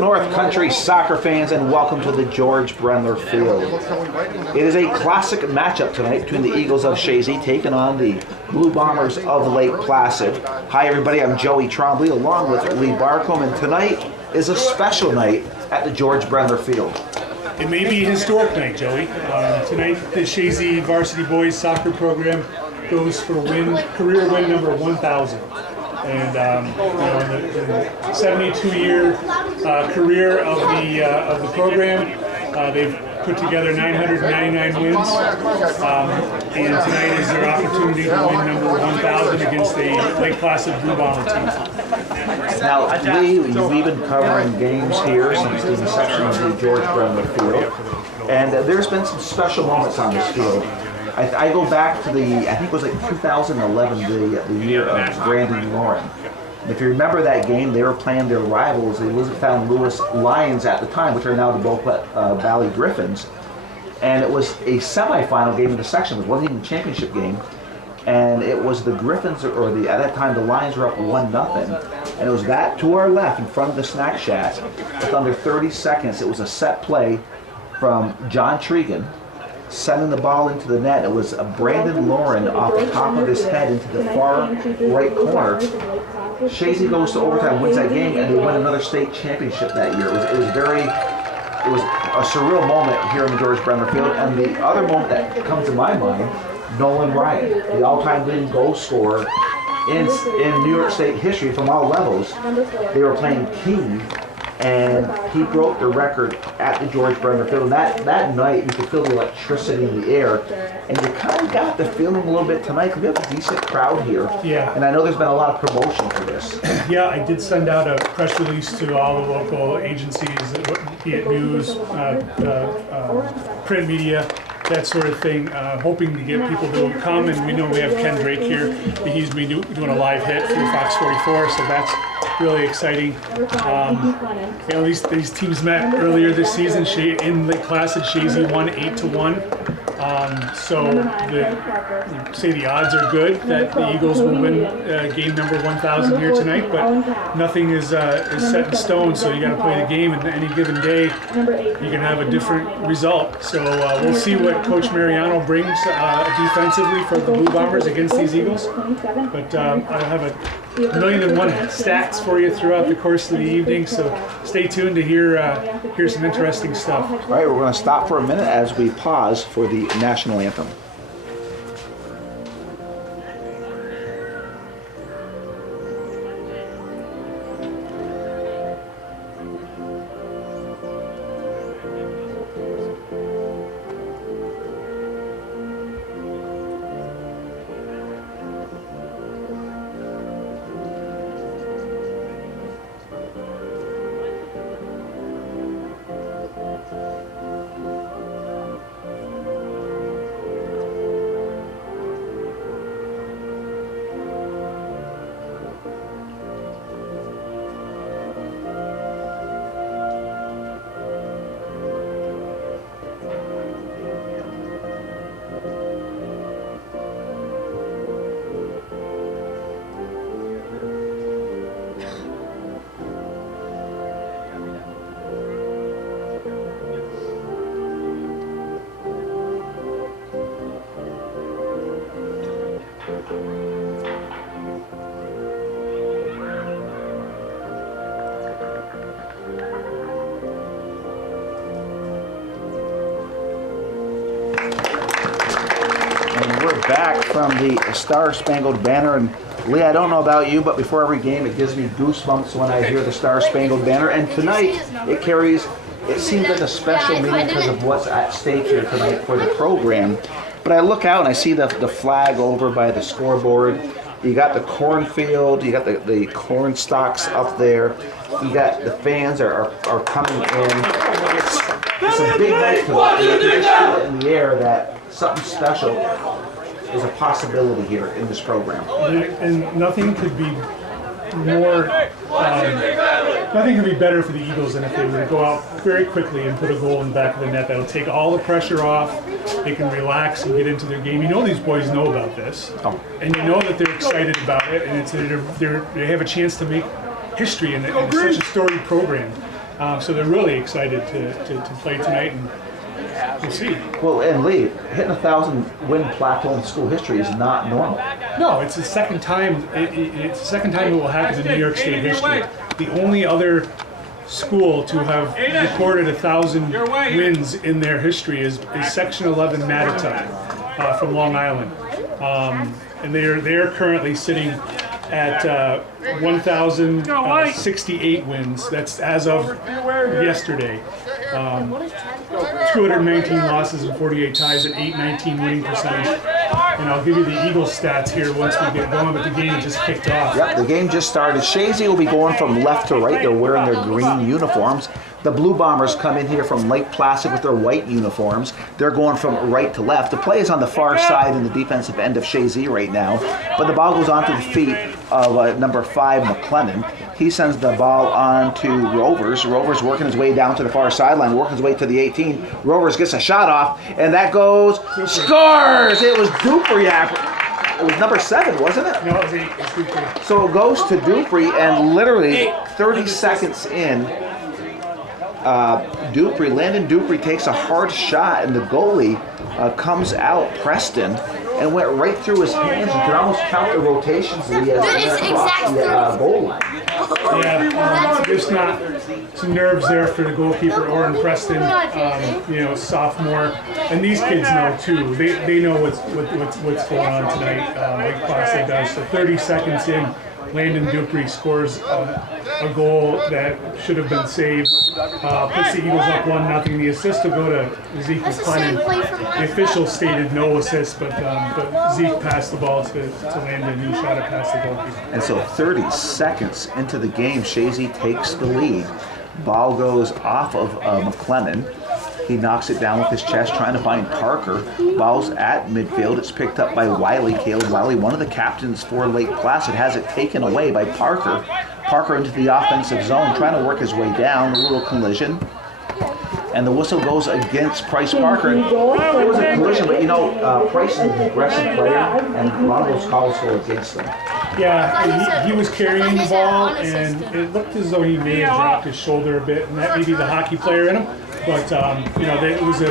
North Country soccer fans, and welcome to the George Brendler Field. It is a classic matchup tonight between the Eagles of Chazy taking on the Blue Bombers of Lake Placid. Hi everybody, I'm Joey Trombley along with Lee Barcomb, and tonight is a special night at the George Brendler Field. It may be a historic night, Joey. Tonight, the Chazy varsity boys soccer program goes for career win number 1,000. And in the 72-year career of the program, they've put together 999 wins. And tonight is their opportunity to win number 1,000 against the Lake Placid Blue Bomber team. Now, Lee, you've been covering games here since the inception of the George Brendler Field, and there's been some special moments on this field. I go back to I think it was like 2011, the year of Brandon Lauren. And if you remember that game, they were playing their rivals, the Elizabethtown Lewis Lions at the time, which are now the Beauport Valley Griffins. And it was a semifinal game in the section. It wasn't even a championship game. And it was the Griffins, at that time the Lions were up 1-0. And it was that to our left in front of the snack shack. With under 30 seconds, it was a set play from John Tregan, sending the ball into the net. It was Brandon Lauren off the top of his head into the far right corner. Chazy goes to overtime, wins that game, and they win another state championship that year. It was a surreal moment here in the George Brendler Field. And the other moment that comes to my mind, Nolan Ryan, the all-time leading goal scorer in New York State history from all levels. They were playing King, and he broke the record at the George Brendler Field. And that night, you could feel the electricity in the air, and you kind of got the feeling a little bit tonight because we have a decent crowd here. Yeah. And I know there's been a lot of promotion for this. Yeah, I did send out a press release to all the local agencies, be it news, print media, that sort of thing, hoping to get people to come. And we know we have Ken Drake here. He's been doing a live hit for Fox 44, so that's really exciting. These teams met earlier this season in Lake Placid. Chazy won 8-1. So the odds are good that the Eagles will win game number 1,000 here tonight, but nothing is set in stone, so you got to play the game, and any given day you can have a different result. So we'll see what Coach Mariano brings defensively for the Blue Bombers against these Eagles, but I'll have a 1,000,001 stats for you throughout the course of the evening, so stay tuned to hear some interesting stuff. All right, we're going to stop for a minute as we pause for the national anthem. Back from the Star Spangled Banner, and Lee, I don't know about you, but before every game it gives me goosebumps when I hear the Star Spangled Banner, and tonight it seems like a special meaning because of what's at stake here tonight for the program. But I look out and I see the flag over by the scoreboard. You got the cornfield, you got the corn stalks up there, you got the fans are coming in. It's a big night because you can just feel it in the air that something special is a possibility here in this program. And nothing could be more, nothing could be better for the Eagles than if they were to go out very quickly and put a goal in the back of the net. That'll take all the pressure off. They can relax and get into their game. You know these boys know about this, and you know that they're excited about it, and they have a chance to make history in such a storied program. So they're really excited to play tonight, and we'll see. Well, and Lee, hitting 1,000-win plateau in school history is not normal. No, it's the second time. It's the second time it will happen in New York State history. The only other school to have recorded 1,000 wins in their history is Section 11 Mattituck from Long Island, and they're currently sitting at 1,068 wins. That's as of yesterday. 219 losses and 48 ties at 819 winning percentage. And I'll give you the Eagles stats here once we get going, but the game just kicked off. Yep, the game just started. Chazy will be going from left to right. They're wearing their green uniforms. The Blue Bombers come in here from Lake Placid with their white uniforms. They're going from right to left. The play is on the far side in the defensive end of Chazy right now, but the ball goes onto the feet of number 5, McLennan. He sends the ball on to Rovers. Rovers working his way down to the far sideline, working his way to the 18. Rovers gets a shot off, and that goes, scores! It was Dupree. It was number 7, wasn't it? No, it was 8. It was Dupree. So it goes to Dupree, and literally 30 seconds in, Landon Dupree takes a hard shot, and the goalie comes out, Preston, and went right through his hands. You can almost count the rotations that he has across the goal line. Yeah, there's not some nerves there for the goalkeeper, Oren Preston, sophomore, and these kids know too. They know what's going on tonight, like Placid does. So 30 seconds in, Landon Dupree scores a goal that should have been saved. Puts the Eagles up 1-0. The assist will go to Zeke McLennan. The official stated no assist, but Zeke passed the ball to Landon, who shot it past the goalkeeper. And so 30 seconds into the game, Chazy takes the lead. Ball goes off of McLennan. He knocks it down with his chest, trying to find Parker. Ball's at midfield. It's picked up by Wiley. Caleb Wiley, one of the captains for Lake Placid, has it taken away by Parker. Parker into the offensive zone, trying to work his way down. A little collision. And the whistle goes against Price Parker. It was a collision, but Price is an aggressive player, and a lot of those calls go against them. Yeah, he was carrying the ball, and it looked as though he may have dropped his shoulder a bit, and that may be the hockey player in him. But, it was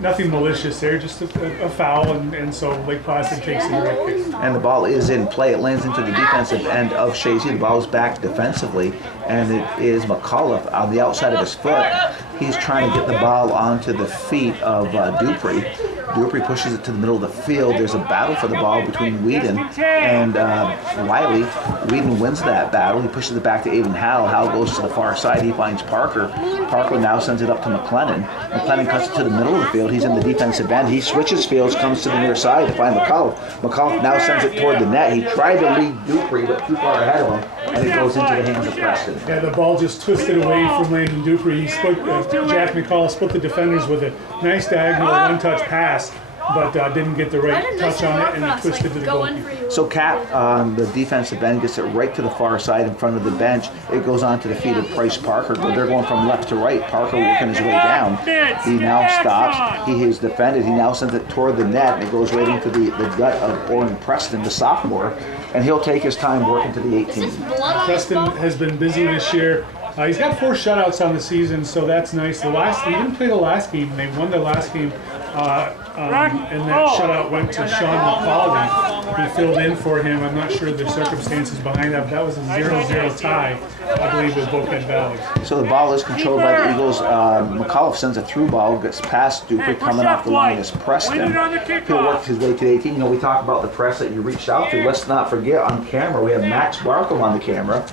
nothing malicious there, just a foul, and so Lake Placid takes the direct kick. And the ball is in play. It lands into the defensive end of Chazy. The ball is back defensively, and it is McAuliffe on the outside of his foot. He's trying to get the ball onto the feet of Dupree. Dupree pushes it to the middle of the field. There's a battle for the ball between Whedon and Wiley. Whedon wins that battle. He pushes it back to Aiden Howell. Howell goes to the far side. He finds Parker. Parker now sends it up to McLennan. McLennan cuts it to the middle of the field. He's in the defensive end. He switches fields, comes to the near side to find McAuliffe. McAuliffe now sends it toward the net. He tried to lead Dupree, but too far ahead of him, and it goes into the hands of Preston. Yeah, the ball just twisted away from Landon Dupree. He split, Jack McCall split the defenders with a nice diagonal one-touch pass, but didn't get the right touch on it, and it twisted to the goalkeeper. So Cat on the defensive end gets it right to the far side in front of the bench. It goes on to the feet of Price Parker, but they're going from left to right. Parker working his way down. He now stops. He is defended. He now sends it toward the net, and it goes right into the gut of Oren Preston, the sophomore, and he'll take his time working to the 18. Preston has been busy this year. He's got 4 shutouts on the season, so that's nice. He didn't play the last game. They won the last game, and that shutout went to Sean McCauley, who filled in for him. I'm not sure the circumstances behind that, but that was a 0-0 tie, I believe, with Boquet Valley. So the ball is controlled by the Eagles. McAuliffe sends a through ball, gets past Dupree, coming off the line is Preston. He'll work his way to the 18. We talk about the press that you reached out to. Let's not forget, on camera, we have Max Barcomb on the camera.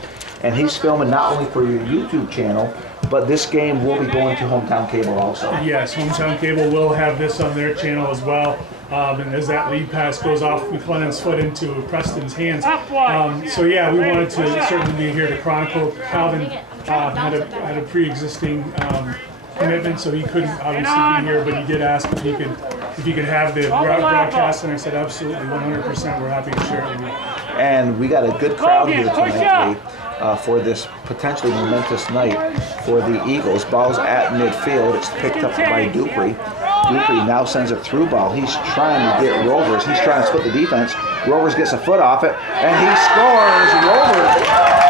And he's filming not only for your YouTube channel, but this game will be going to Hometown Cable also. Yes, Hometown Cable will have this on their channel as well. And as that lead pass goes off McLennan's foot into Preston's hands. So yeah, we wanted to certainly be here to chronicle. Calvin had a pre-existing commitment, so he couldn't obviously be here, but he did ask if he could have the broadcast, and I said absolutely, 100%. We're happy to share it with you. And we got a good crowd here tonight, for this potentially momentous night for the Eagles. Ball's at midfield. It's picked up by Dupree. Dupree now sends a through ball. He's trying to get Rovers. He's trying to split the defense. Rovers gets a foot off it, and he scores. Rovers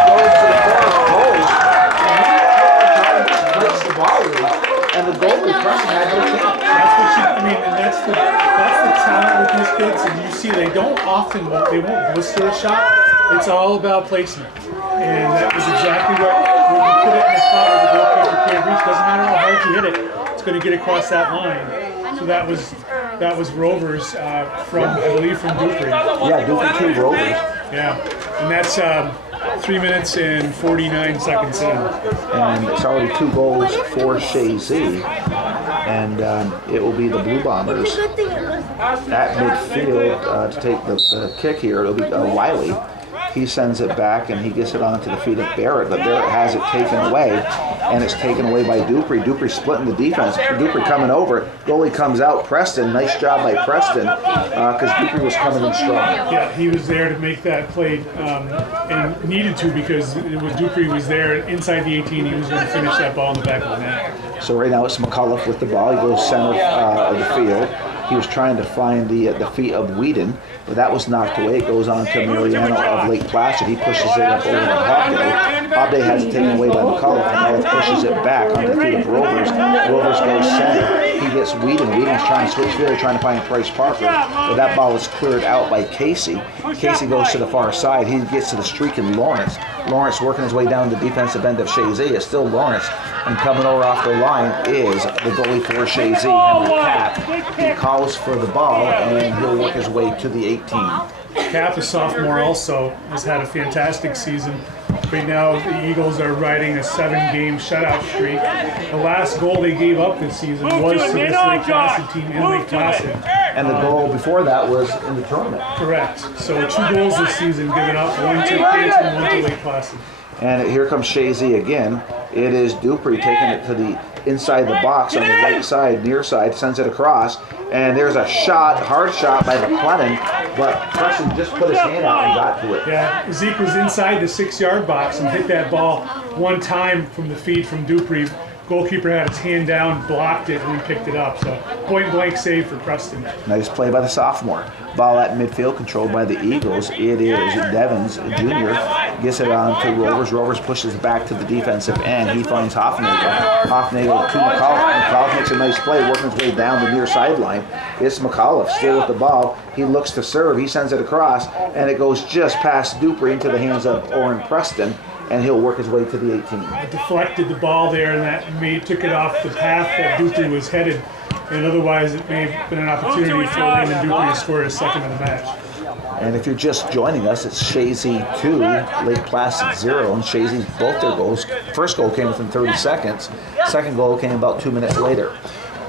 goes to the far post. Trying kids, and you see they don't often, they won't blister a shot. It's all about placement. And that was exactly what you put it in the spot where the goalkeeper can't reach. Doesn't matter how hard you hit it, it's going to get across that line. So that was Rovers from, I believe, from Dupree. Yeah, Dupree 2 Rovers. Yeah, and that's 3 minutes and 49 seconds in. And it's already 2 goals for Chazy. And it will be the Blue Bombers at midfield to take the kick here. It'll be Wiley. He sends it back and he gets it onto the feet of Barrett, but Barrett has it taken away, and it's taken away by Dupree. Dupree splitting the defense. Dupree coming over. Goalie comes out. Preston. Nice job by Preston because Dupree was coming in strong. Yeah, he was there to make that play and needed to because it was Dupree was there inside the 18. He was going to finish that ball in the back of the net. So right now it's McAuliffe with the ball. He goes center of the field. He was trying to find the feet of Whedon, but that was knocked away. It goes on to Mariano of Lake Placid. He pushes it up over to Hobday. Hobday has it taken away by McAuliffe. McAuliffe pushes it back on the feet of Rovers. Rovers goes center. He gets Whedon. Whedon's trying to switch field, trying to find Price Parker, but that ball is cleared out by Casey. Casey goes to the far side. He gets to the streaking Lawrence. Lawrence working his way down the defensive end of Chazy. It's still Lawrence. And coming over off the line is the goalie for Chazy, Henry Cap. He calls for the ball, and he'll work his way to the 18. Cap, a sophomore, also has had a fantastic season. Right now, the Eagles are riding a 7-game shutout streak. The last goal they gave up this season was to this Lake Placid team in Lake Placid. And the goal before that was in the tournament. Correct. So 2 goals this season given up, 1 to Canton, 1 to Lake Placid. And here comes Chazy again. It is Dupree taking it to the inside the box on the right side, near side, sends it across. And there's a shot, hard shot by McLennan, but Preston just put his hand out and got to it. Yeah, Zeke was inside the 6-yard box and hit that ball one time from the feed from Dupree. Goalkeeper had his hand down, blocked it, and then picked it up. So point blank save for Preston. Nice play by the sophomore. Ball at midfield, controlled by the Eagles. It is Devins Jr. Gets it on to Rovers. Rovers pushes back to the defensive end. He finds Hoffnagel. Hoffnagel to McAuliffe. McAuliffe makes a nice play, working his way down the near sideline. It's McAuliffe still with the ball. He looks to serve. He sends it across, and it goes just past Dupree into the hands of Oren Preston. And he'll work his way to the 18. Deflected the ball there, and that took it off the path that Dupree was headed. And otherwise, it may have been an opportunity for Raymond Dupree to score his second of the match. And if you're just joining us, it's Chazy 2, Lake Placid 0, and Chazy's both their goals. First goal came within 30 seconds. Second goal came about 2 minutes later.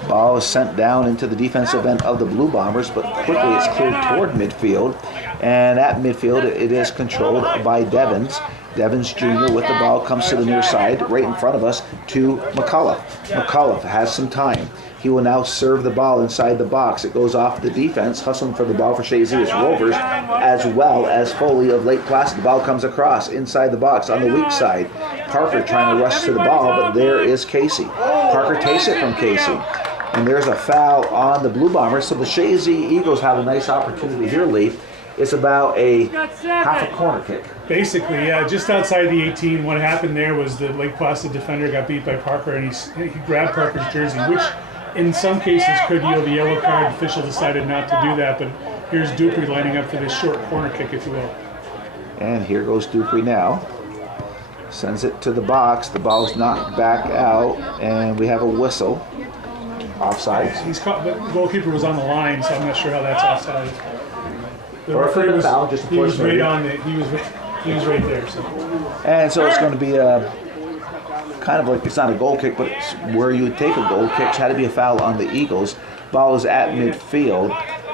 Ball is sent down into the defensive end of the Blue Bombers, but quickly it's cleared toward midfield. And at midfield, it is controlled by Devins. Devins Jr. with the ball comes to the near side, right in front of us, to McAuliffe. McAuliffe has some time. He will now serve the ball inside the box. It goes off the defense. Hustling for the ball for Chazy is Rovers, as well as Foley of Lake Placid. The ball comes across inside the box on the weak side. Parker trying to rush to the ball, but there is Casey. Parker takes it from Casey. And there's a foul on the Blue Bombers. So the Chazy Eagles have a nice opportunity here, Lee. It's about a half a corner kick. Basically, yeah, just outside the 18. What happened there was the Lake Placid defender got beat by Parker, and he grabbed Parker's jersey, which in some cases could yield a yellow card. The official decided not to do that, but here's Dupree lining up for this short corner kick, if you will. And here goes Dupree now. Sends it to the box. The ball's knocked back out, and we have a whistle. Offside. He's caught, the goalkeeper was on the line, so I'm not sure how that's offside. The Or referee was, foul, just he was maybe. right on the, he was right there. So And so it's going to be a kind of like, it's not a goal kick, but it's where you would take a goal kick. It's had to be a foul on the Eagles. Ball is at midfield,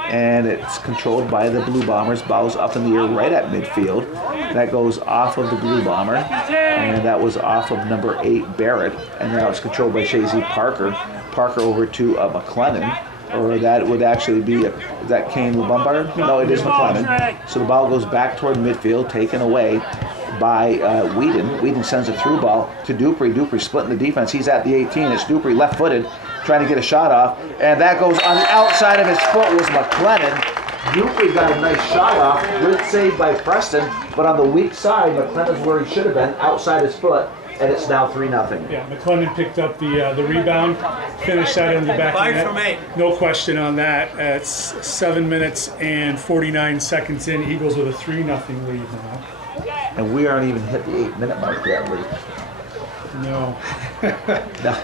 and it's controlled by the Blue Bombers. Ball is up in the air right at midfield. That goes off of the Blue Bomber, and that was off of number 8, Barrett. And now it's controlled by Chazy Parker. Parker over to McLennan. Or that would actually be, that Kane Lubumbar? No, it is McLennan. So the ball goes back toward midfield, taken away by Whedon. Whedon sends a through ball to Dupree. Dupree splitting the defense. He's at the 18. It's Dupree left-footed, trying to get a shot off. And that goes on the outside of his foot was McLennan. Dupree got a nice shot off. Good save by Preston. But on the weak side, McLennan's where he should have been, outside his foot. and it's now 3-0. Yeah, McClendon picked up the rebound, finished that in the back of the net. No question on that. It's 7 minutes and 49 seconds in. Eagles with a 3-0 lead now. And we aren't even hit the 8-minute mark yet, Lee. No. No.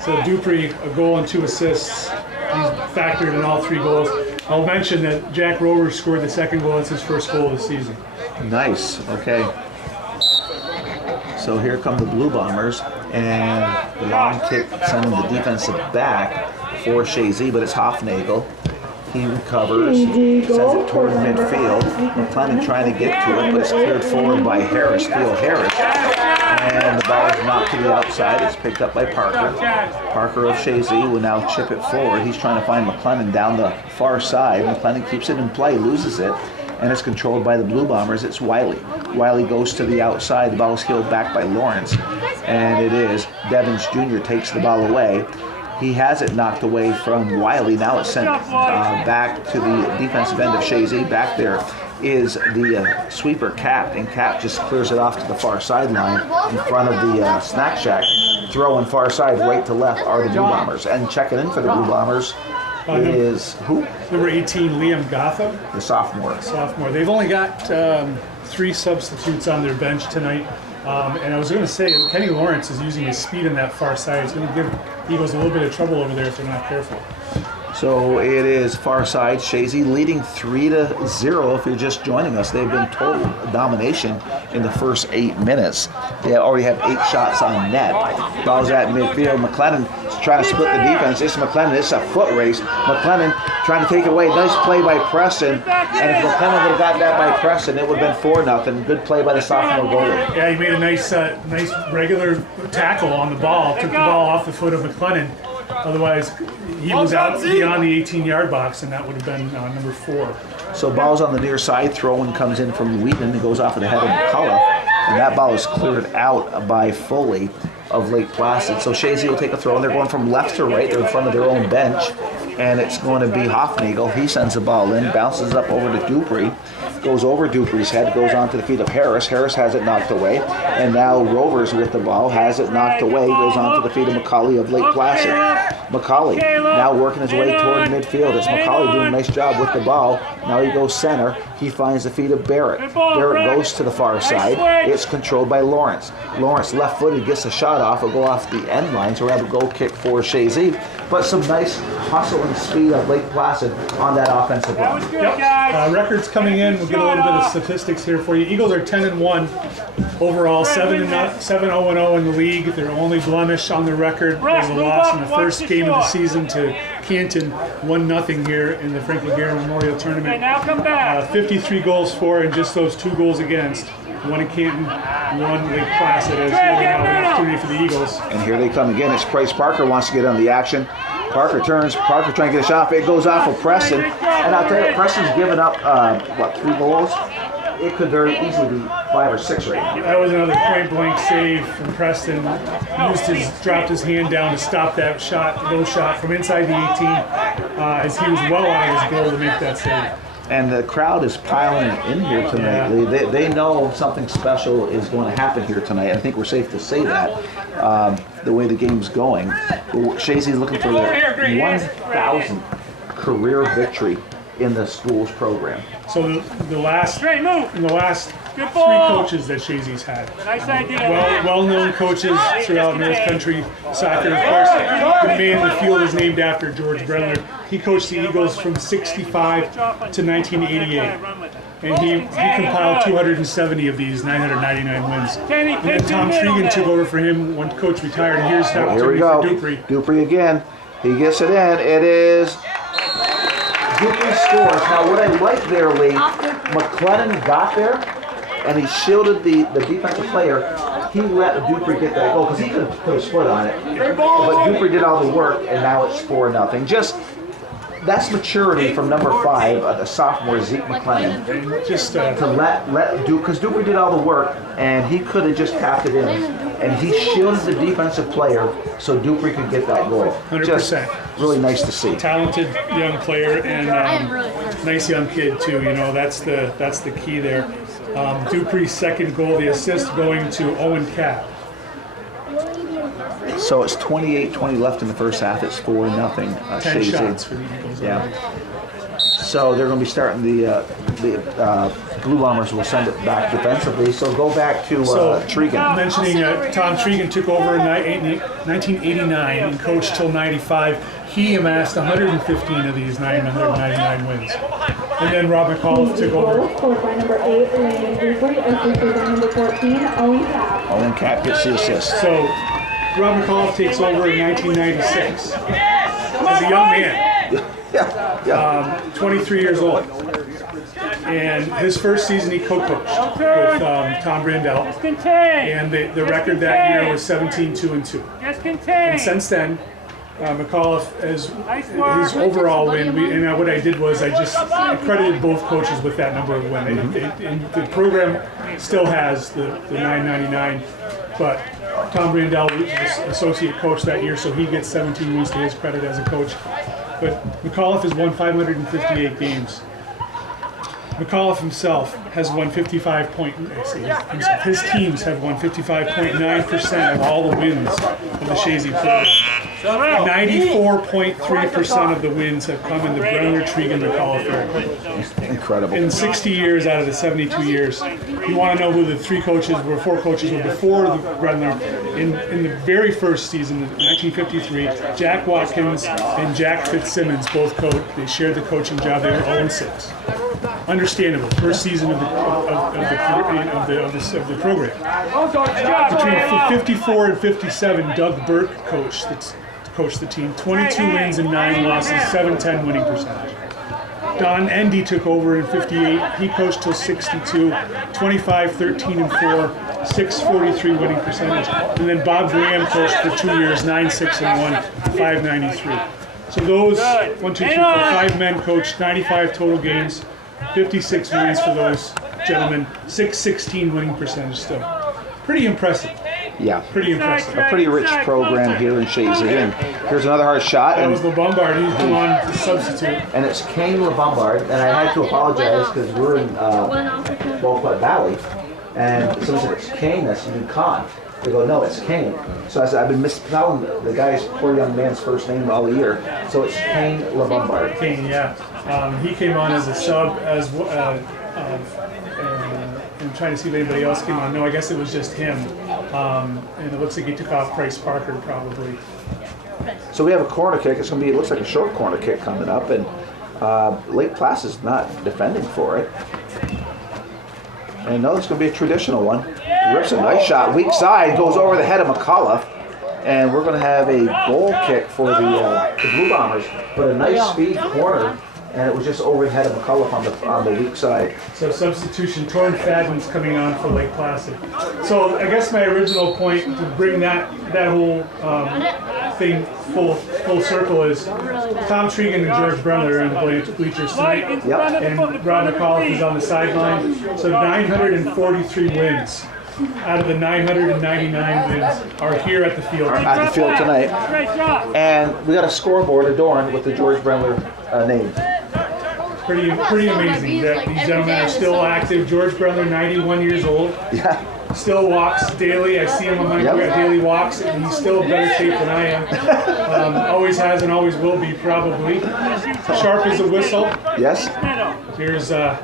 So Dupree, a goal and 2 assists. He's factored in all 3 goals. I'll mention that Jack Rover scored the 2nd goal. It's his first goal of the season. Nice. Okay. So here come the Blue Bombers, and the long kick sending the defensive back for Chazy, but it's Hofnagel. He recovers, sends it toward midfield. McClendon trying to get to it, but it's cleared forward by Harris, Theo Harris. And the ball is knocked to the outside. It's picked up by Parker. Parker of Chazy will now chip it forward. He's trying to find McClendon down the far side. McClendon keeps it in play, loses it, and it's controlled by the Blue Bombers. It's Wiley. Wiley goes to the outside. The ball is heeled back by Lawrence, and it is Devins Jr. takes the ball away. He has it knocked away from Wiley. Now it's sent back to the defensive end of Chazy. Back there is the sweeper Cap, and Cap just clears it off to the far sideline in front of the snack shack. Throwing far side, right to left are the Blue Bombers. And checking in for the Blue Bombers is who? Number 18, Liam Gotham. The sophomore. They've only got 3 substitutes on their bench tonight. And I was going to say, Kenny Lawrence is using his speed on that far side. It's going to give Eagles a little bit of trouble over there if they're not careful. So it is far side, Chazy leading 3-0 if you're just joining us. They've been total domination in the first 8 minutes. They already have 8 shots on net. Ball's at midfield. McClendon is trying to split the defense. It's McClendon. It's a foot race. McClendon trying to take it away. Nice play by Preston. And if McClendon would have gotten that by Preston, it would have been 4-0. Good play by the sophomore goalie. Yeah, he made a nice regular tackle on the ball. Took the ball off the foot of McClendon. Otherwise, he was out beyond the 18-yard box, and that would have been number 4. So ball's on the near side. Throw-in comes in from Wheaton. It goes off of the head of McCullough. And that ball is cleared out by Foley of Lake Placid. So Chazy will take a throw, and they're going from left to right. They're in front of their own bench. And it's going to be Hofnagel. He sends the ball in, bounces up over to Dupree. Goes over Dupree's head, goes onto the feet of Harris. Harris has it knocked away. And now Rovers with the ball, has it knocked away, goes onto the feet of McCauley of Lake Placid. McCauley now working his way toward midfield. It's McCauley doing a nice job with the ball. Now he goes center. He finds the feet of Barrett. Barrett goes to the far side. It's controlled by Lawrence. Lawrence left-footed, gets a shot off. It'll go off the end line, so we have a goal kick for Chazy. But some nice hustle and speed of Lake Placid on that offensive run. Records coming in. We'll get a little bit of statistics here for you. Eagles are 10-1 overall, 7-0-0 in the league. Their only blemish on the record was a loss in the first game of the season to Canton, 1-0 here in the Franklin Guerra Memorial Tournament. 53 goals for, and just those 2 goals against. 1 in Canton, 1 Lake Placid, as really now an opportunity for the Eagles. And here they come again. It's Price Parker wants to get on the action. Parker turns. Parker trying to get a shot off. It goes off of Preston. And I'll tell you, Preston's given up, 3 goals? It could very easily be 5 or 6 right now. That was another point-blank save from Preston. Dropped his hand down to stop that goal shot from inside the 18 as he was well on his goal to make that save. And the crowd is piling in here tonight. Yeah. They know something special is going to happen here tonight. I think we're safe to say that, the way the game's going. Chazy's looking for their 1,000th career victory in the school's program. So the last 3 coaches that Chazy's had, well-known coaches throughout North Country soccer. Of course, the man in the field is named after George Brenner. He coached the Eagles from 65 to 1988. And he compiled 270 of these 999 wins. And then Tom Tregan took over for him when coach retired. And here's the opportunity for Dupree. Dupree again. He gets it in. It is Dupree scores. Now what I like there, Lee, McClendon got there and he shielded the defensive player. He let Dupree get that goal because he could put his foot on it. But Dupree did all the work, and now it's 4-0. Just that's maturity from number 5, the sophomore Zeke McClendon. Just to let because Dupree did all the work, and he could have just tapped it in, and he shielded the defensive player so Dupree could get that goal. 100%. Just really nice to see. Talented young player and nice young kid too. You know, that's the key there. Dupree's second goal, the assist going to Owen Cap. So it's 28-20 left in the first half. It's 4-0. 10 shots for the Eagles. Yeah. So they're going to be starting the Blue Bombers will send it back defensively. So go back to Tregan. Mentioning Tom Tregan took over in 1989 and coached till 95. He amassed 115 of these 999 wins. And then Rob McAuliffe took over. Scored by number 8, Landon Dupree, assisted by number 14, Owen Cap. Owen Cap gets the assist. So Rob McAuliffe takes over in 1996 as a young man. Yeah. 23 years old. And his first season he co-coached with Tom Brandell. And the record that year was 17-2-2. And since then, McAuliffe, as his overall win, and what I did was I just credited both coaches with that number of wins. And the program still has the 999, but Tom Brandell was associate coach that year, so he gets 17 wins to his credit as a coach. But McAuliffe has won 558 games. McAuliffe himself has won 55.9%. His teams have won 55.9% of all the wins of the Chazy program. 94.3% of the wins have come in the Brenner, Tregan, McAuliffe area. Incredible. In 60 years out of the 72 years, you want to know who the four coaches were before the Brenner. In the very first season, in 1953, Jack Watkins and Jack Fitzsimmons both coached. They shared the coaching job. They were 0-6. Understandable. First season of the program. Between 54 and 57, Doug Burke coached the team. 22 wins and 9 losses, 710 winning percentage. Don Endy took over in 58. He coached till 62, 25, 13 and 4, 643 winning percentage. And then Bob Graham coached for 2 years, 9, 6 and 1, 593. So those 5 men coached 95 total games, 56 wins for those gentlemen, 616 winning percentage still. Pretty impressive. Yeah. Pretty impressive. A pretty rich program here in Chazy. And here's another hard shot. That was LeBombard. He's come on to substitute. And it's Kane LeBombard. And I had to apologize because we're in Ballput Valley. And someone said, it's Kane, that's Khan. They go, no, it's Kane. So I said, I've been misspelling the guy's poor young man's first name all year. So it's Kane LeBombard. Kane, yeah. He came on as a sub, I'm trying to see if anybody else came on. No, I guess it was just him. And it looks like he took off Price Parker probably. So we have a corner kick. It looks like a short corner kick coming up. And Lake Placid's not defending for it. And no, it's going to be a traditional one. Rips a nice shot. Weak side, goes over the head of McAuliffe. And we're going to have a goal kick for the Blue Bombers. But a nice speed corner. And it was just over the head of McAuliffe on the weak side. So substitution, Torrin Fadman's coming on for Lake Placid. So I guess my original point to bring that whole thing full circle is Tom Tregan and George Brenner are in the bleachers tonight. Yep. And Rob McAuliffe is on the sideline. So 943 wins out of the 999 wins are here at the field. At the field tonight. And we got a scoreboard adorned with the George Brenner name. Pretty amazing that these gentlemen are still active. George Brenner, 91 years old. Yeah. Still walks daily. I see him on my daily walks, and he's still in better shape than I am. Always has and always will be, probably. Sharp as a whistle. Yes. Here's an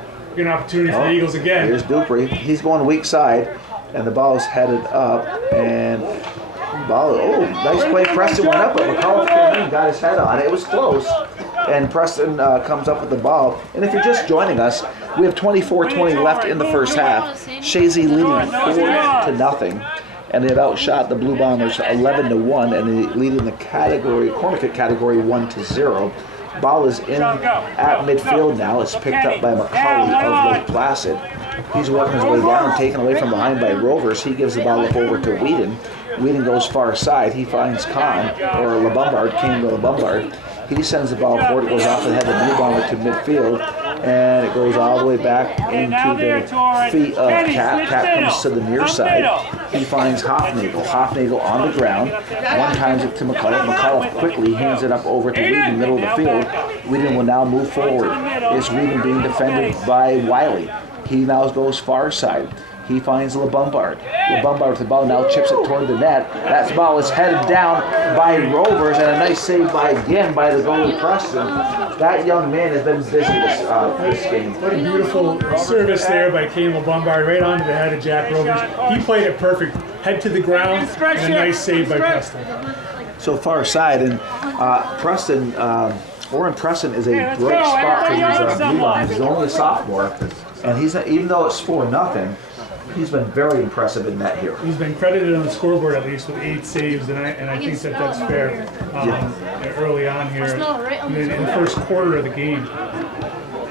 opportunity for the Eagles again. Here's Dupree. He's going weak side, and the ball's headed up. And nice play. Preston went up, but McAuliffe came in, got his head on it. It was close. And Preston comes up with the ball. And if you're just joining us, we have 24-20 left in the first half. Chazy leading 4-0. And they've outshot the Blue Bombers 11-1, and they lead in the corner kick category 1-0. Ball is in at midfield now. It's picked up by McCauley of Lake Placid. He's working his way down, taken away from behind by Rovers. He gives the ball up over to Whedon. Whedon goes far side. He finds Kane LeBombard. He sends the ball forward. It goes off the head of the Blue Bomber to midfield, and it goes all the way back into the feet of Cap. Cap comes to the near side. He finds Hofnagel. Hofnagel on the ground. One times it to McAuliffe. McAuliffe quickly hands it up over to Whedon, middle of the field. Whedon will now move forward. It's Whedon being defended by Wiley. He now goes far side. He finds LeBombard. LeBombard with the ball now chips it toward the net. That ball is headed down by Rovers, and a nice save by the goalie Preston. That young man has been busy this game. What a beautiful service there by Kane LeBombard right onto the head of Jack Rovers. He played it perfect. Head to the ground, and a nice save by Preston. So far side, and Preston, Warren Preston is a great spot for these blue lines. He's only a sophomore, and he's even though it's 4-0, he's been very impressive in net here. He's been credited on the scoreboard at least with 8 saves, and I think that's fair early on here in the first quarter of the game.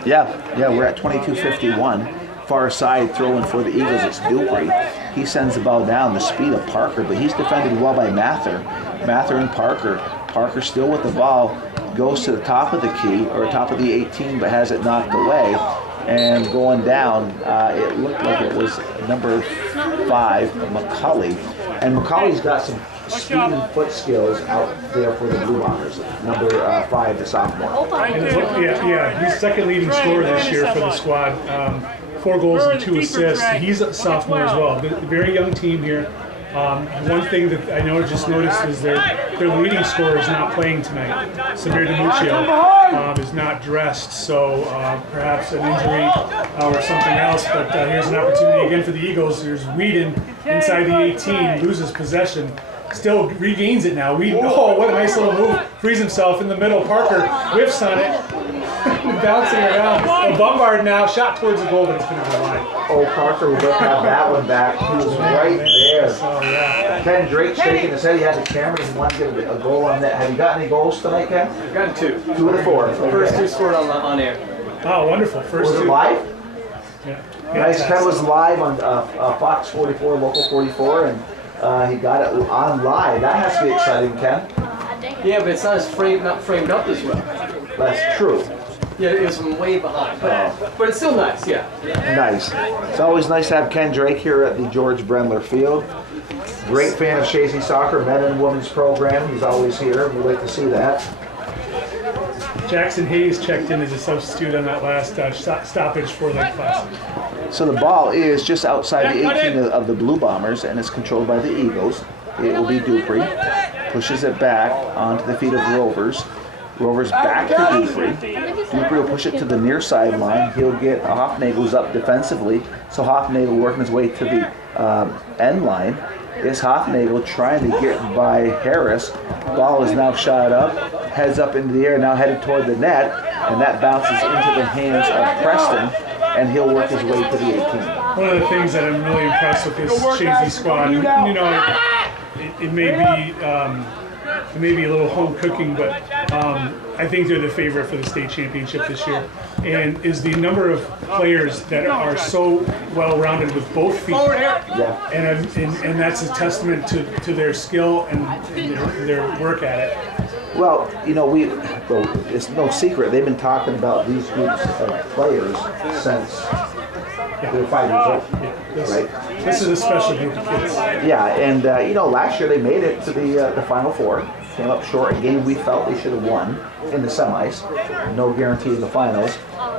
Yeah, we're at 22:51. Far side throwing for the Eagles, it's Dupree. He sends the ball down the speed of Parker, but he's defended well by Mather. Mather and Parker. Parker still with the ball, goes to the top of the key, or top of the 18, but has it knocked away. And going down, it looked like it was number 5, McCulley. And McCulley's got some speed and foot skills out there for the Blue Bombers. Number 5, the sophomore. Yeah, he's second leading scorer this year for the squad. 4 goals and 2 assists. He's a sophomore as well. A very young team here. One thing that I noticed is their leading scorer is not playing tonight. Samir DiMuccio is not dressed, so perhaps an injury or something else. But here's an opportunity again for the Eagles. There's Whedon inside the 18, loses possession. Still regains it now. What a nice little move. Frees himself in the middle. Parker whiffs on it. Bouncing around. Bombard now, shot towards the goal, but it's going to go wide. Oh, Parker would have that one back. He was right there. Oh, yeah. Ken Drake shaking his head. He had the camera and wanted to get a goal on that. Have you got any goals tonight, Ken? I've gotten 2. 2 of the 4. The first 2 scored on air. Oh, wonderful. First Was it 2. live? Yeah. Nice. Ken was live on Fox 44, Local 44, and he got it on live. That has to be exciting, Ken. Yeah, but it's not framed up as well. That's true. Yeah, it was from way behind, but it's still nice. Yeah. Nice. It's always nice to have Ken Drake here at the George Brendler Field. Great fan of Chazy soccer, men and women's program. He's always here. We'd like to see that. Jackson Hayes checked in as a substitute on that last stoppage for Lake Placid. So the ball is just outside the 18 of the Blue Bombers, and it's controlled by the Eagles. It will be Dupree. Pushes it back onto the feet of Rovers. Rovers back to Dupree. Dupree will push it to the near sideline. He'll get Hoffnagel's up defensively. So Hoffnagel working his way to the end line. Is Hoffnagel trying to get by Harris. Ball is now shot up. Heads up into the air, now headed toward the net. And that bounces into the hands of Preston. And he'll work his way to the 18. One of the things that I'm really impressed with this Chazy squad, it may be a little home cooking, but I think they're the favorite for the state championship this year. And is the number of players that are so well-rounded with both feet. Yeah. And that's a testament to their skill and their work at it. Well, it's no secret. They've been talking about these groups of players since they were 5 years old, right? This is a special group of kids. Yeah, and last year they made it to the Final Four. Came up short, a game we felt they should have won in the semis. No guarantee in the finals.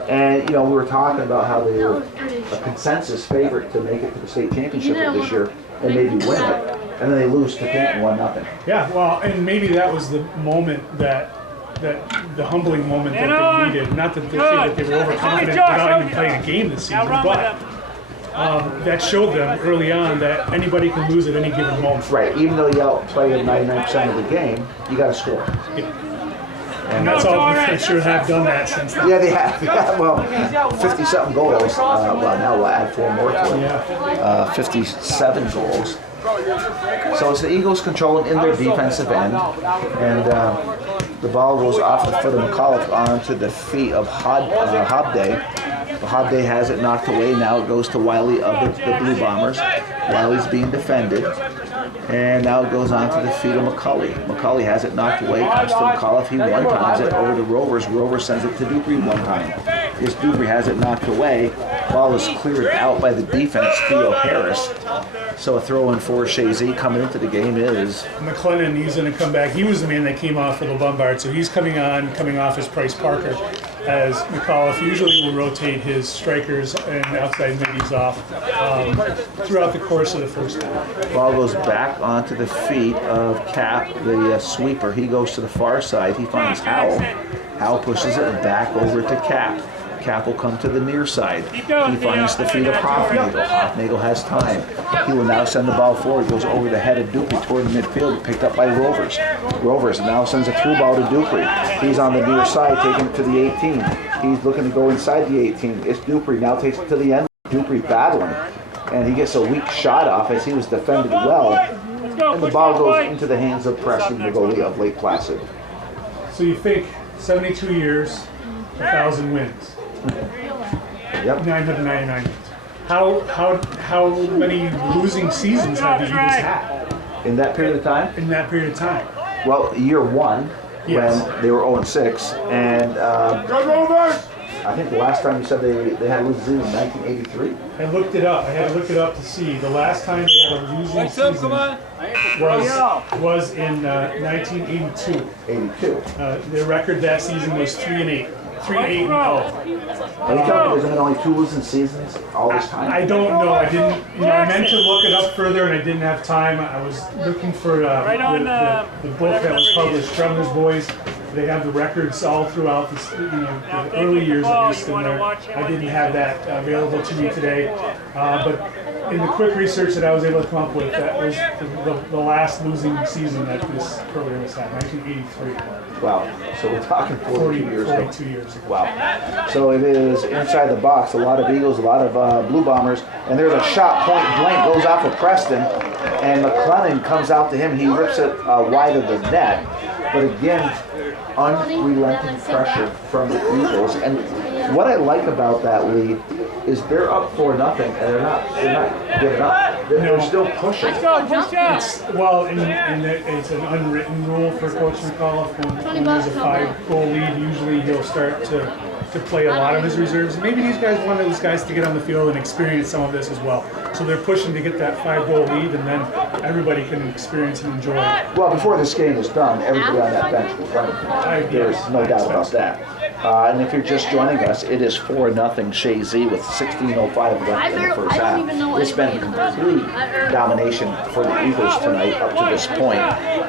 And we were talking about how they were a consensus favorite to make it to the state championship this year and maybe win it. And then they lose to Canton 1-0. Yeah, well, and maybe that was the moment that the humbling moment that they needed. Not that they feel that they were overconfident without even playing a game this season, but that showed them early on that anybody can lose at any given moment. Right, even though you outplay 99% of the game, you got to score. Yeah. And that's all I'm sure have done that since then. Yeah, they have. Well, 50-something goals. Now we'll add 4 more to it. Yeah. 57 goals. So it's the Eagles controlling in their defensive end, and the ball goes off the foot of McAuliffe onto the feet of Hobday. Hobday has it knocked away. Now it goes to Wiley of the Blue Bombers. Wiley's being defended, and now it goes on to the feet of McCulley. McCulley has it knocked away. Comes to McAuliffe. He one-times it over to Rovers. Rovers sends it to Dupree one time. This Dupree has it knocked away. Ball is cleared out by the defense, Theo Harris. So a throw-in for Chazy coming into the game is McLennan. He's going to come back. He was the man that came off for the Lombard, so he's coming off as Price Parker. as McAuliffe usually will rotate his strikers and outside middies off throughout the course of the first half. Ball goes back onto the feet of Cap, the sweeper. He goes to the far side. He finds Howell. Howell pushes it back over to Cap. Cap will come to the near side. He finds the feet of Hofnagel. Hofnagel has time. He will now send the ball forward. Goes over the head of Dupree toward the midfield, picked up by Rovers. Rovers now sends a through ball to Dupree. He's on the near side, taking it to the 18. He's looking to go inside the 18. It's Dupree, now takes it to the end. Dupree battling. And he gets a weak shot off as he was defended well. And the ball goes into the hands of Preston, the goalie of Lake Placid. So you think 72 years, 1,000 wins. Yep. 999 wins. How many losing seasons have the Eagles had In that period of time? in that period of time? Well, year one, Yes. when they were 0-6, and I think the last time you said they had a losing season was 1983. I looked it up. I had to look it up to see. The last time they had a losing season was in 1982. 82. Their record that season was 3-8. 3-8-0. Are you telling me there's been only 2 losing seasons all this time? I don't know. I didn't. I meant to look it up further, and I didn't have time. I was looking for the book that was published, Drummer's Boys. They have the records all throughout the early years at least in there. I didn't have that available to me today, but in the quick research that I was able to come up with, that was the last losing season that this program has had, 1983. Wow. So we're talking 42 years ago. 42 years ago. Wow. So it is inside the box. A lot of Eagles, a lot of Blue Bombers. And there's a shot point blank, goes out for Preston. And McClellan comes out to him. He rips it wide of the net. But again, unrelenting pressure from the Eagles. And what I like about that, Lee, is they're up 4-0 and they're not giving up. They're still pushing. Well, and it's an unwritten rule for Coach McAuliffe. When there's a 5-goal lead, usually he'll start to play a lot of his reserves. Maybe these guys want those guys to get on the field and experience some of this as well. So they're pushing to get that 5-goal lead, and then everybody can experience and enjoy it. Well, before this game is done, everybody on that bench will run. There's no doubt about that. And if you're just joining us, it is 4-0 Chazy with 16:05 left in the first half. It's been complete domination for the Eagles tonight up to this point,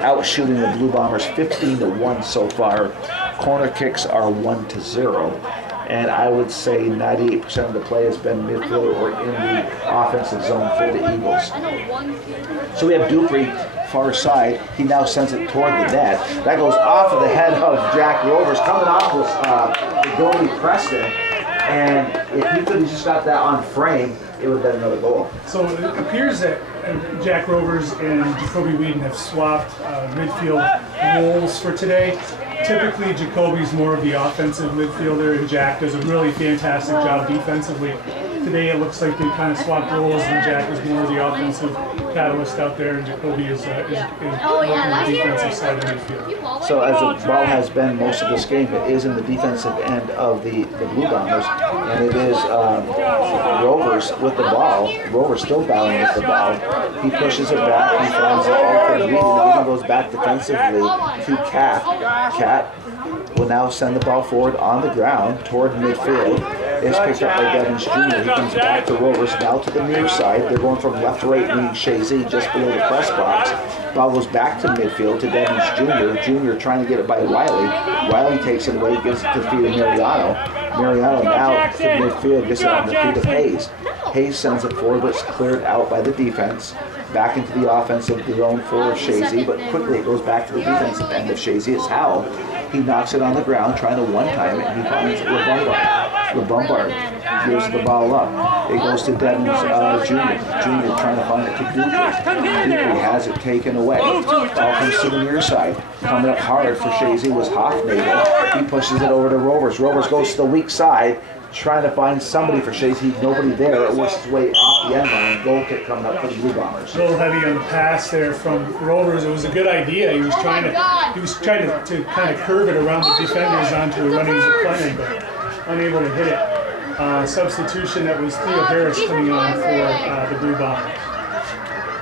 outshooting the Blue Bombers 15-1 so far. Corner kicks are 1-0. And I would say 98% of the play has been midfield or in the offensive zone for the Eagles. So we have Dupree, far side. He now sends it toward the net. That goes off of the head of Jack Rovers, coming off with the goalie Preston. And if he could have just got that on frame, it would have been another goal. So it appears that Jack Rovers and Jacoby Whedon have swapped midfield roles for today. Typically, Jacoby's more of the offensive midfielder, and Jack does a really fantastic job defensively. Today, it looks like they kind of swapped roles, and Jack is more of the offensive catalyst out there, and Jacoby is working the defensive side of the midfield. So as the ball has been most of this game, it is in the defensive end of the Blue Bombers, and it is Rovers with the ball. Rovers still battling with the ball. He pushes it back. He finds it all for Whedon. Whedon goes back defensively to Cat. Cat will now send the ball forward on the ground toward midfield. It's picked up by Devins Jr. He comes back to Rovers, now to the near side. They're going from left to right, leading Chazy just below the press box. Ball goes back to midfield to Devins Jr. Jr. trying to get it by Wiley. Wiley takes it away, gives it to the feet of Mariano. Mariano now to midfield, gets it on the feet of Hayes. Hayes sends it forward, but it's cleared out by the defense. Back into the offensive zone for Chazy, but quickly it goes back to the defensive end of Chazy. It's Howell. He knocks it on the ground, trying to one-time it, and he finds LeBombard. LeBombard gives the ball up. It goes to Devins Jr. Jr. trying to find it to Dupree. Dupree has it taken away. Ball comes to the near side. Coming up hard for Chazy was Hofnagel. He pushes it over to Rovers. Rovers goes to the weak side, trying to find somebody for Chazy. Nobody there. It works its way off the end line. Goal kick coming up for the Blue Bombers. A little heavy on the pass there from Rovers. It was a good idea. He was trying to kind of curve it around the defenders onto a running McClellan, but unable to hit it. Substitution, that was Theo Harris coming on for the Blue Bombers.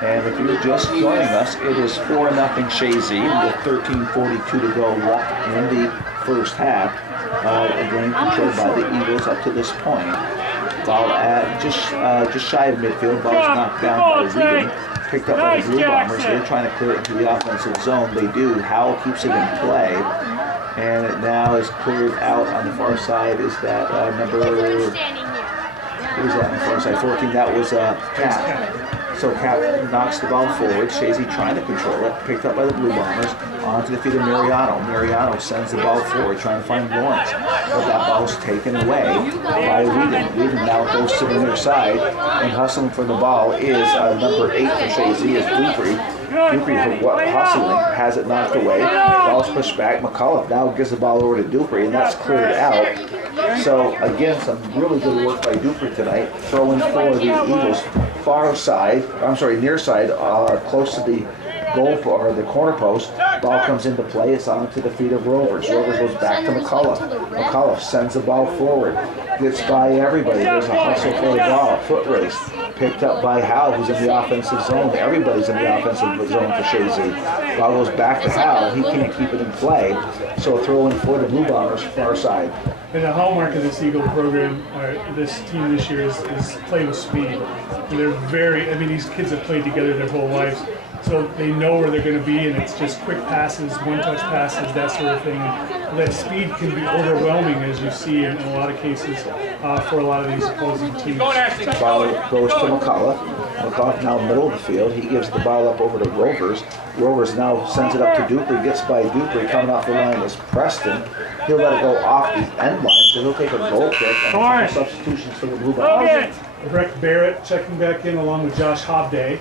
And if you're just joining us, it is 4-0 Chazy with 13:42 to go left in the first half. Again, controlled by the Eagles up to this point. Ball at just shy of midfield. Ball's knocked down by Whedon. Picked up by the Blue Bombers. They're trying to clear it into the offensive zone. They do. Howell keeps it in play. And it now is cleared out on the far side. Is that number... Who was that on the far side? 14. That was Cap. So Cap knocks the ball forward. Chazy trying to control it. Picked up by the Blue Bombers. Onto the feet of Mariano. Mariano sends the ball forward, trying to find Lawrence. But that ball's taken away by Whedon. Whedon now goes to the near side. And hustling for the ball is number 8 for Chazy is Dupree. Dupree hustling, has it knocked away. Ball's pushed back. McAuliffe now gives the ball over to Dupree, and that's cleared out. So again, some really good work by Dupree tonight, throwing for the Eagles far side. I'm sorry, near side, close to the goal or the corner post. Ball comes into play. It's onto the feet of Rovers. Rovers goes back to McAuliffe. McAuliffe sends the ball forward. Gets by everybody. There's a hustle for the ball. Foot race. Picked up by Howell, who's in the offensive zone. Everybody's in the offensive zone for Chazy. Ball goes back to Howell. He can't keep it in play. So a throw in for the Blue Bombers far side. And the hallmark of this Eagle program, this team this year, is play with speed. And they're very, these kids have played together their whole lives. So they know where they're going to be, and it's just quick passes, one-touch passes, that sort of thing. And that speed can be overwhelming, as you see in a lot of cases for a lot of these opposing teams. Ball goes to McAuliffe. McAuliffe now middle of the field. He gives the ball up over to Rovers. Rovers now sends it up to Dupree. Gets by Dupree. Coming off the line is Preston. He'll let it go off the end line, so he'll take a goal kick and a couple substitutions for the Blue Bombers. Breck Barrett checking back in along with Josh Hobday.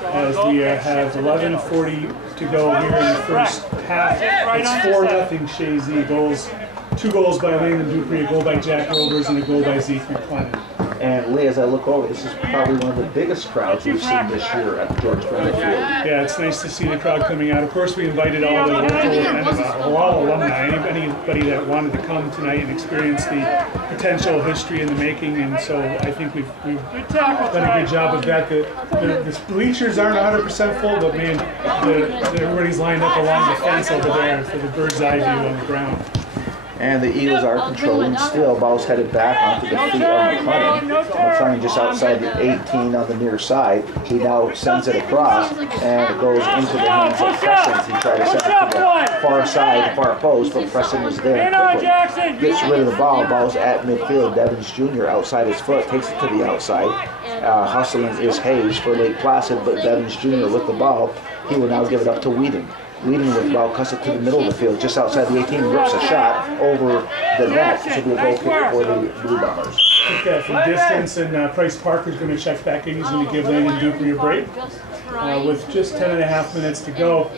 As we have 11:40 to go here in the first half. It's 4-0 Chazy. 2 goals by Landon Dupree, a goal by Jack Rovers, and a goal by Zeke McClendon. And Lee, as I look over, this is probably one of the biggest crowds we've seen this year at the George Trombley Field. Yeah, it's nice to see the crowd coming out. Of course, we invited all the local and all alumni, anybody that wanted to come tonight and experience the potential history in the making. And so I think we've done a good job of that. The bleachers aren't 100% full, but man, everybody's lined up along the fence over there for the bird's eye view on the ground. And the Eagles are controlling still. Ball's headed back onto the feet of McClendon. McClendon just outside the 18 on the near side. He now sends it across, and it goes into the hands of Preston. He tried to send it to the far side, the far post, but Preston was there quickly. Gets rid of the ball. Ball's at midfield. Devins Jr. outside his foot, takes it to the outside. Hustling is Hayes for Lake Placid, but Devins Jr. with the ball. He will now give it up to Whedon. Whedon with the ball, cuts it to the middle of the field, just outside the 18, rips a shot over the net. It should be a goal kick for the Blue Bombers. Took that from distance, and Price Parker's going to check back in. He's going to give Landon Dupree a break with just 10.5 minutes to go.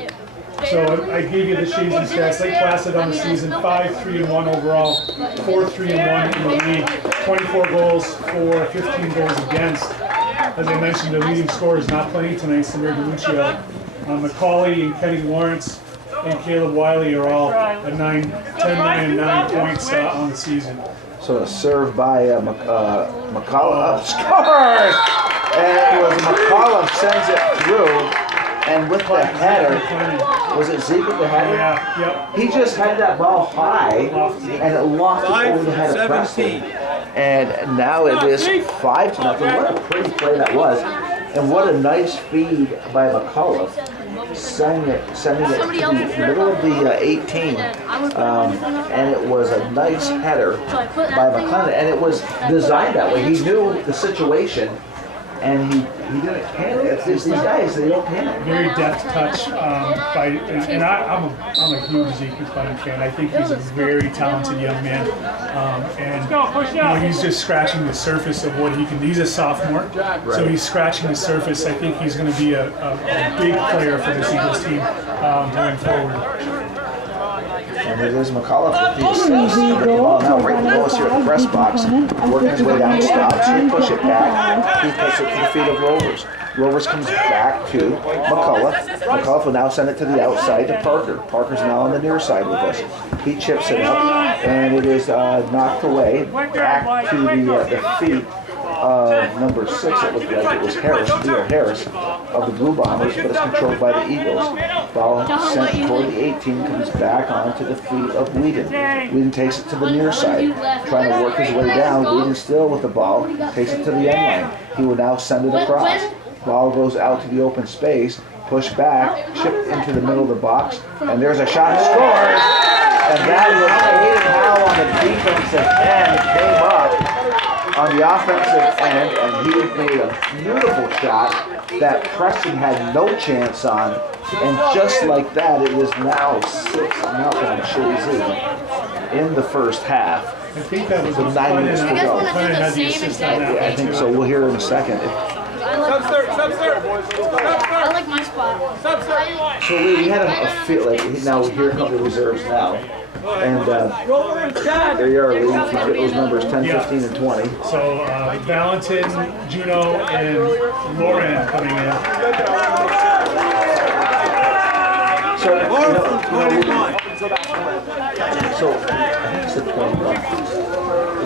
So I gave you the Chazy stats. Lake Placid on the season, 5-3-1 overall, 4-3-1 in the league, 24 goals for, 15 goals against. As I mentioned, the leading scorer is not playing tonight, Samir DiLuccio. McCauley and Kenny Lawrence and Caleb Wiley are all at 10, 9, and 9 points on the season. So a serve by McAuliffe scores! And it was McAuliffe sends it through, and with the header, was it Zeke with the header? Yeah, yep. He just had that ball high, and it lofted over the head of Preston. And now it is 5-0. What a pretty play that was. And what a nice feed by McAuliffe, sending it to the middle of the 18. And it was a nice header by McClendon. And it was designed that way. He knew the situation, and he didn't panic. It's these guys, they don't panic. Very deft touch and I'm a huge Zeke McClendon fan. I think he's a very talented young man, and he's just scratching the surface of what he can. He's a sophomore, so he's scratching the surface. I think he's going to be a big player for this Eagles team going forward. And it is McAuliffe with the assist. Now right below us here at the press box, working his way down, stops, he push it back, he puts it to the feet of Rovers. Rovers comes back to McAuliffe. McAuliffe will now send it to the outside to Parker. Parker's now on the near side with us. He chips it up, and it is knocked away back to the feet number 6, it looked like it was Harris, Leo Harris, of the Blue Bombers, but it's controlled by the Eagles. Ball sent toward the 18, comes back onto the feet of Whedon. Whedon takes it to the near side, trying to work his way down. Whedon still with the ball, takes it to the end line. He will now send it across. Ball goes out to the open space, push back, chip into the middle of the box, and there's a shot, scores! And that was Aiden Howe on the defensive end, came up on the offensive end, and he made a beautiful shot that Preston had no chance on. And just like that, it is now 6-0 Chazy in the first half. I think that was With 9 minutes to go. Clinton had the assist on that. I think so. We'll hear in a second. I like my spot. So we had a feel like now here come the reserves now. And there you are, Lee. You can get those numbers 10, 15, and 20. So Valentin, Juno, and Lauren coming in. So, so I think it's the 21.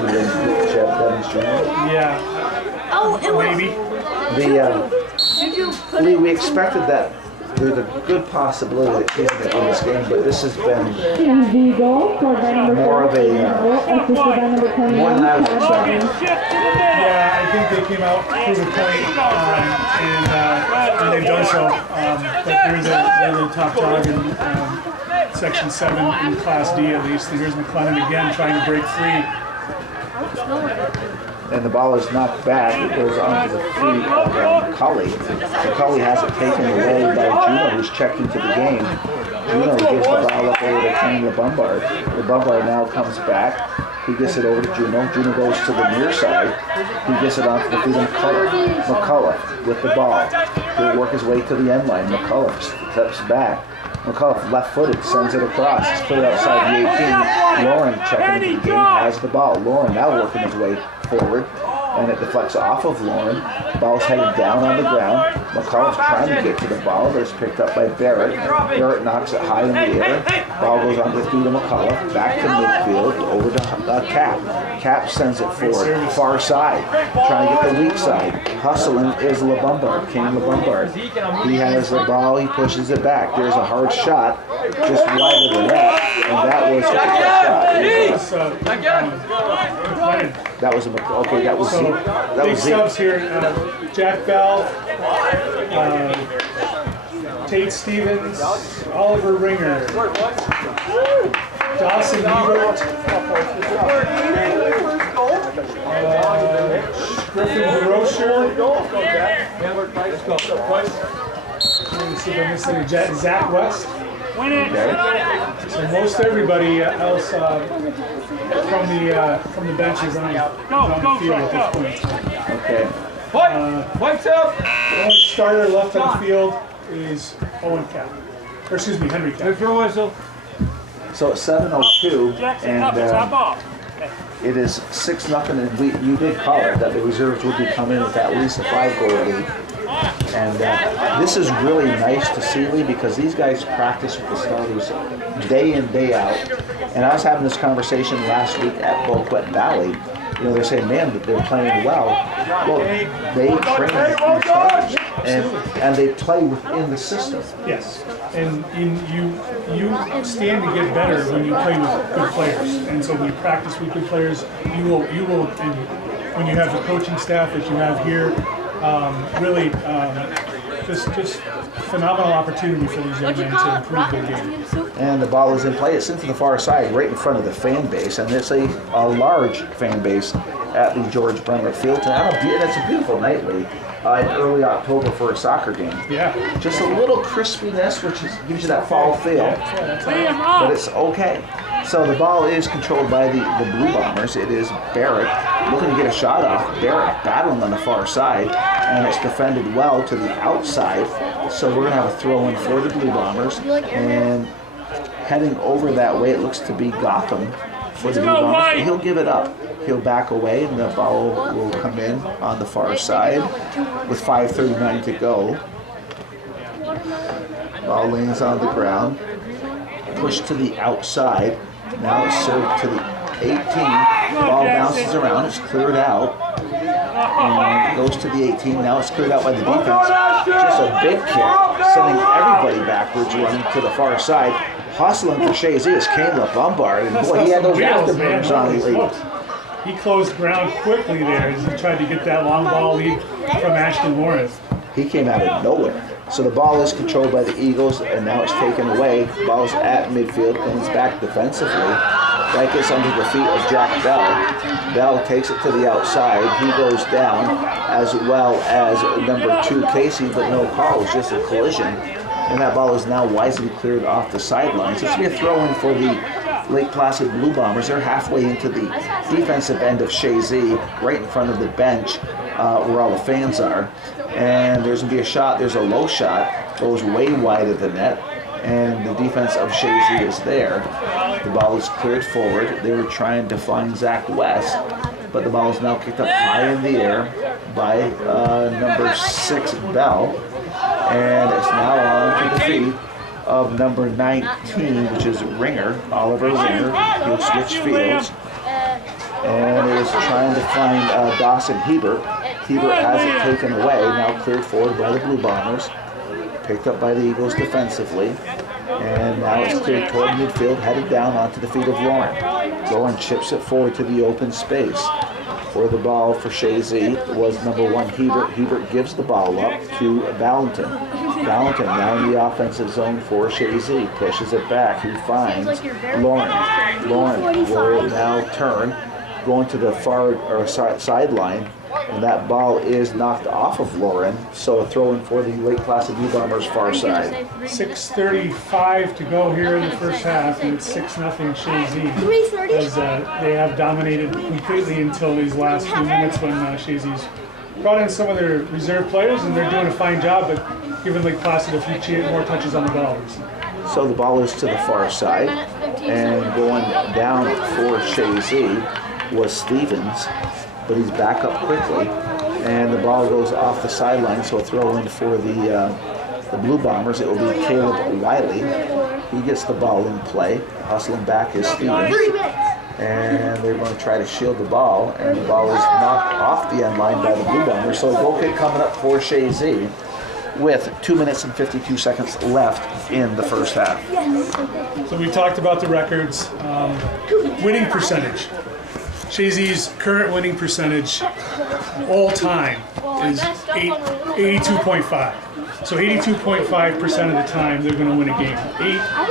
And then Jeff Devins Jr. Oh, it was. Maybe. Lee, we expected that there's a good possibility that he's going to win this game, but this has been more of a more than I was expecting. Yeah, I think they came out through the point, and they've done so. But they're the top dog in Section 7 in Class D at least. And here's McLennan again trying to break free. And the ball is knocked back. It goes onto the feet of McCulley. McCulley has it taken away by Juno, who's checked into the game. Juno gives the ball up over to King LeBombard. LeBombard now comes back. He gets it over to Juno. Juno goes to the near side. He gets it onto the feet of McCullough. McCullough with the ball. He'll work his way to the end line. McCullough steps back. McCullough left-footed, sends it across. It's put it outside the 18. Lauren checking into the game, has the ball. Lauren now working his way forward, and it deflects off of Lauren. Ball's headed down on the ground. McCullough's trying to get to the ball, but it's picked up by Barrett. Barrett knocks it high in the air. Ball goes on the feet of McCullough, back to midfield, over to Cap. Cap sends it forward, far side, trying to get the weak side. Hustling is LeBombard, King LeBombard. He has the ball, he pushes it back. There's a hard shot, just wider than that, and that was Big subs here. Jack Bell, Tate Stevens, Oliver Ringer, Dawson Ebert, Griffin DeRocher. Zach West. So most everybody else from the benches on the field at this point. Okay. The only starter left on the field is Owen Cap. Or excuse me, Henry Cap. So it's 7:02, and it is 6-0, and you did call it that the reserves would be coming with at least a 5-goal lead. And this is really nice to see, Lee, because these guys practice with the starters day in, day out. And I was having this conversation last week at Boquet Valley. You know, they're saying, man, they're playing well. Well, they train the starters, and they play within the system. Yes, and you stand to get better when you play with good players. And so when you practice with good players, you will, and when you have the coaching staff that you have here, really just phenomenal opportunity for these young men to improve their game. And the ball is in play. It's into the far side, right in front of the fan base, and it's a large fan base at the George Bremer Field. And it's a beautiful night, Lee, in early October for a soccer game. Yeah. Just a little crispiness, which gives you that fall feel, but it's okay. So the ball is controlled by the Blue Bombers. It is Barrett looking to get a shot off. Barrett battling on the far side, and it's defended well to the outside. So we're going to have a throw-in for the Blue Bombers. And heading over that way, it looks to be Gotham for the Blue Bombers. He'll give it up. He'll back away, and the ball will come in on the far side with 5:39 to go. Ball lands on the ground. Pushed to the outside. Now it's served to the 18. Ball bounces around. It's cleared out. and goes to the 18. Now it's cleared out by the defense. Just a big kick, sending everybody backwards, running to the far side. Hustling for Chazy is Caleb Lombard, and boy, he had those afterburners on late. He closed ground quickly there as he tried to get that long ball lead from Ashton Lawrence. He came out of nowhere. So the ball is controlled by the Eagles, and now it's taken away. Ball's at midfield, comes back defensively. That gets under the feet of Jack Bell. Bell takes it to the outside. He goes down, as well as number 2, Casey, but no call. It was just a collision. And that ball is now wisely cleared off the sidelines. It's going to be a throw-in for the Lake Placid Blue Bombers. They're halfway into the defensive end of Chazy, right in front of the bench where all the fans are. And there's going to be a shot. There's a low shot. Goes way wide of the net. And the defense of Chazy is there. The ball is cleared forward. They were trying to find Zach West, but the ball is now kicked up high in the air by number 6, Bell. And it's now on to the feet of number 19, which is Ringer, Oliver Ringer. He'll switch fields. And is trying to find Dawson Hebert. Hebert has it taken away, now cleared forward by the Blue Bombers. Picked up by the Eagles defensively. And now it's cleared toward midfield, headed down onto the feet of Lauren. Lauren chips it forward to the open space. For the ball for Chazy was number 1, Hebert. Hebert gives the ball up to Valentin. Valentin now in the offensive zone for Chazy. Pushes it back. He finds Lauren. Lauren will now turn, going to the far sideline. And that ball is knocked off of Lauren, so a throw-in for the Lake Placid Blue Bombers far side. 6:35 to go here in the first half, and it's 6-0 Chazy. As they have dominated completely until these last few minutes when Chazy's brought in some of their reserve players, and they're doing a fine job at giving Lake Placid a few more touches on the ball. So the ball is to the far side, and going down for Chazy was Stevens. But he's back up quickly, and the ball goes off the sideline, so a throw-in for the Blue Bombers. It will be Caleb Wiley. He gets the ball in play. Hustling back is Stevens. And they're going to try to shield the ball, and the ball is knocked off the end line by the Blue Bombers. So a goal kick coming up for Chazy with 2 minutes and 52 seconds left in the first half. So we talked about the records. Winning percentage. Chazy's current winning percentage all time is 82.5. So 82.5% of the time they're going to win a game.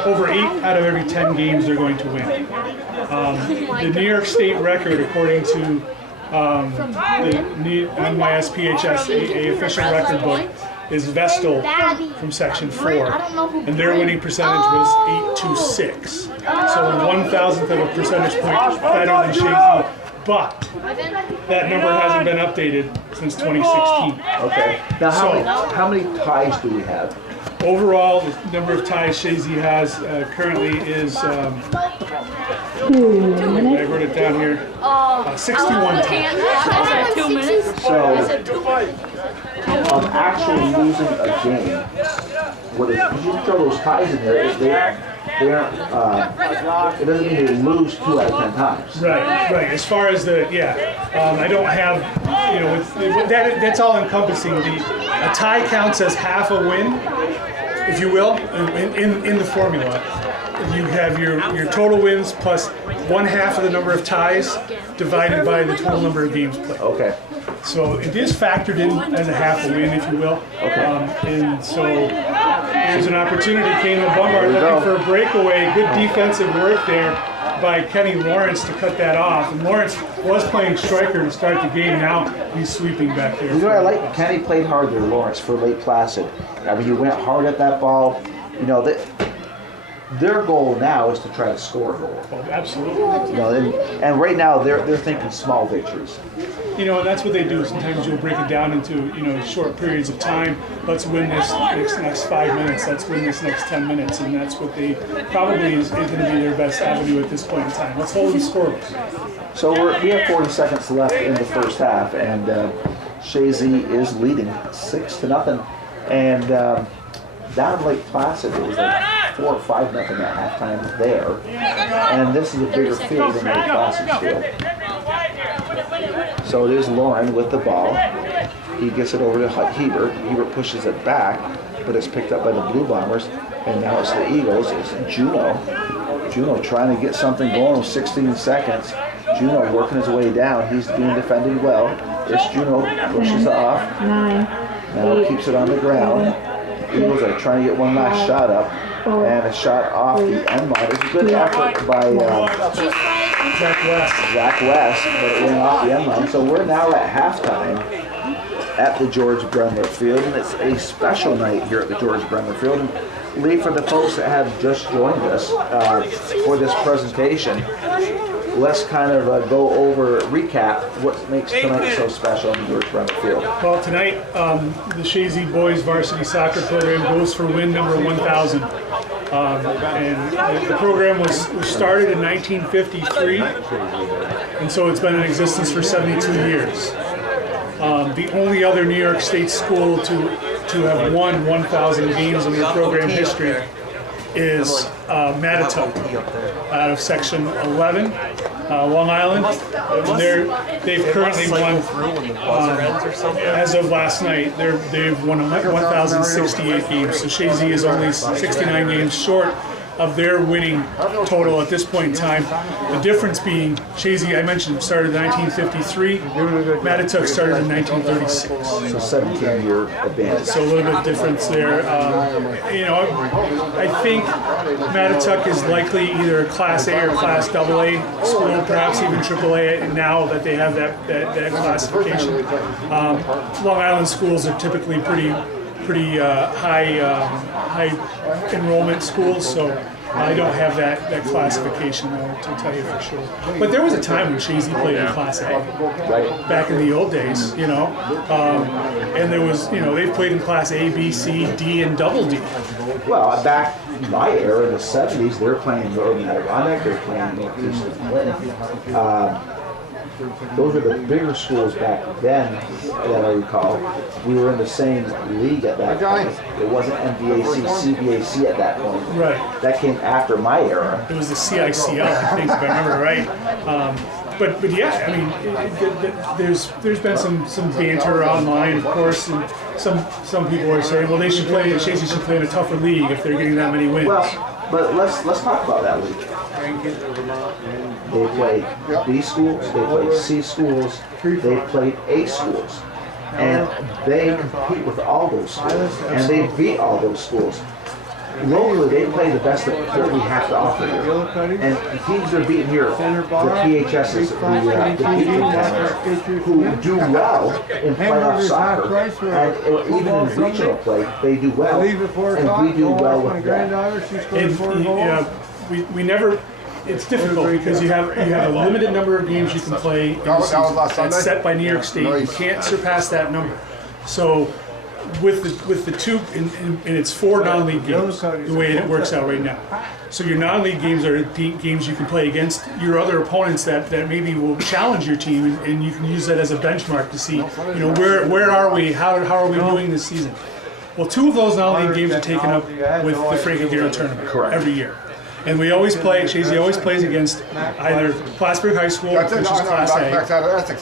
Over 8 out of every 10 games they're going to win. The New York State record, according to the NYSPHS official record book, is Vestal from Section 4, and their winning percentage was 826. So 1,000th of a percentage point better than Chazy, but that number hasn't been updated since 2016. Okay. Now, how many ties do we have? Overall, the number of ties Chazy has currently is, I wrote it down here, 61 ties. 2 minutes. So, of actually losing a game, what if you throw those ties in there, they aren't, it doesn't mean they lose 2 out of 10 times. Right. As far as I don't have, that's all encompassing. A tie counts as half a win, if you will, in the formula. You have your total wins plus 1/2 of the number of ties divided by the total number of games played. Okay. So it is factored in as a half a win, if you will. Okay. And so there's an opportunity. Caleb Lombard looking for a breakaway. Good defensive work there by Kenny Lawrence to cut that off. And Lawrence was playing striker to start the game. Now he's sweeping back there. You know what I like? Kenny played hard there, Lawrence, for Lake Placid. I mean, he went hard at that ball. Their goal now is to try to score a goal. Oh, absolutely. And right now they're thinking small victories. And that's what they do. Sometimes you'll break it down into short periods of time. Let's win this next 5 minutes. Let's win this next 10 minutes, and that's what they probably is going to be their best avenue at this point in time. Let's hold them scoreless. So we have 40 seconds left in the first half, and Chazy is leading 6-0, and down in Lake Placid it was like 4 or 5-0 at halftime there, and this is a bigger field than Lake Placid's field. So it is Lauren with the ball. He gets it over to Hebert. Hebert pushes it back, but it's picked up by the Blue Bombers. And now it's the Eagles. It's Juno. Juno trying to get something going with 16 seconds. Juno working his way down. He's being defended well. It's Juno pushes it off. Now keeps it on the ground. Eagles are trying to get one last shot up. And a shot off the end line. It's a good effort by Zach West, but it went off the end line. So we're now at halftime at the George Bremner Field, and it's a special night here at the George Bremner Field. And Lee, for the folks that have just joined us for this presentation, let's kind of recap what makes tonight so special on the George Bremner Field. Well, tonight, the Chazy boys varsity soccer program goes for win number 1,000. And the program was started in 1953, and so it's been in existence for 72 years. The only other New York State school to have won 1,000 games in their program history is Mattituck out of Section 11, Long Island. They've currently won, as of last night, they've won 1,068 games. So Chazy is only 69 games short of their winning total at this point in time. The difference being, Chazy, I mentioned, started in 1953. Mattituck started in 1936. So 17-year advantage. So a little bit of difference there. I think Mattituck is likely either a Class A or Class AA school, perhaps even AAA now that they have that classification. Long Island schools are typically pretty high enrollment schools, so I don't have that classification though, to tell you for sure. But there was a time when Chazy played in Class A, back in the old days, and there was, they've played in Class A, B, C, D, and double D. Well, back in my era, in the 70s, they were playing Northern Adirondack, they were playing Northeast of Clinton. Those were the bigger schools back then that I recall. We were in the same league at that point. It wasn't MVAC, CVAC at that point. Right. That came after my era. It was the CICL, I think, if I remember right. But yeah, I mean, there's been some banter online, of course, and some people are saying, well, Chazy should play in a tougher league if they're getting that many wins. Well, but let's talk about that league. They played B schools, they played C schools, they played A schools. And they compete with all those schools. And they beat all those schools. Locally, they play the best that we have to offer here. And the teams are beating here, the PHSs, the Beacon Towns, who do well in playoff soccer. And even in regional play, they do well. And we do well with them. We never. It's difficult because you have a limited number of games you can play in the season. That's set by New York State. You can't surpass that number. So with the two, and it's 4 non-league games, the way it works out right now. So your non-league games are games you can play against your other opponents that maybe will challenge your team, and you can use that as a benchmark to see, where are we, how are we doing this season. Well, 2 of those non-league games are taken up with the Frankie Garrow tournament every year. And we always play, Chazy always plays against either Plattsburgh High School, which is Class A,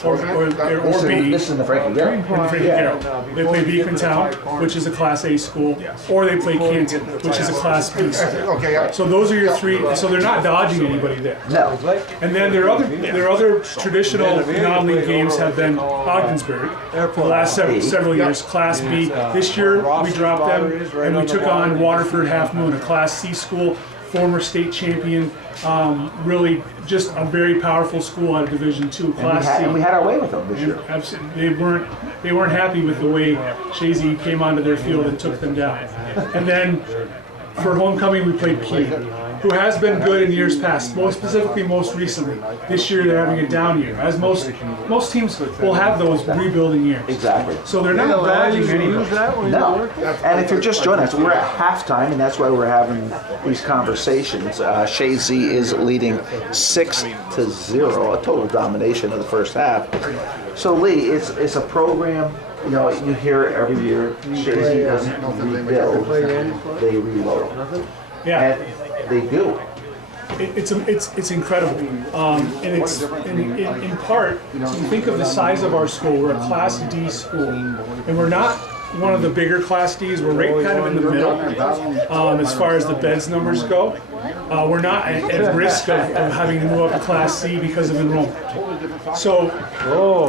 or B. This is the Frankie Garrow. They play Beacon Town, which is a Class A school, or they play Canton, which is a Class B school. So those are your 3, so they're not dodging anybody there. No. And then their other traditional non-league games have been Ogdensburg for the last several years, Class B. This year we dropped them and we took on Waterford Half Moon, a Class C school, former state champion, really just a very powerful school out of Division II, Class C. And we had our way with them this year. Absolutely, they weren't happy with the way Chazy came onto their field and took them down. And then for homecoming, we played Keene, who has been good in years past, most specifically most recently. This year they're having a down year, as most teams will have those rebuilding years. Exactly. So they're not dodging anybody. No. And if you're just joining us, we're at halftime, and that's why we're having these conversations. Chazy is leading 6-0, a total domination of the first half. So Lee, it's a program. You hear it every year. Chazy doesn't rebuild; they reload. Yeah. And they do. It's incredible, and it's in part. So you think of the size of our school. We're a Class D school, and we're not one of the bigger Class Ds. We're right kind of in the middle as far as the beds numbers go. We're not at risk of having to move up to Class C because of enrollment. So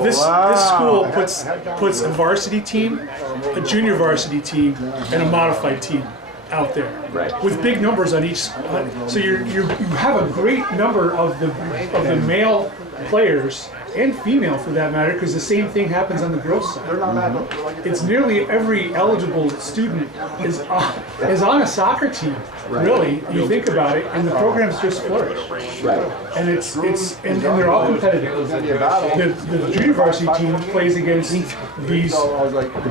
this school puts a varsity team, a junior varsity team, and a modified team out there, with big numbers on each. So you have a great number of the male players and female for that matter, because the same thing happens on the girls' side. It's nearly every eligible student is on a soccer team. Really, you think about it, and the programs just flourish. Right. And and they're all competitive. The junior varsity team plays against these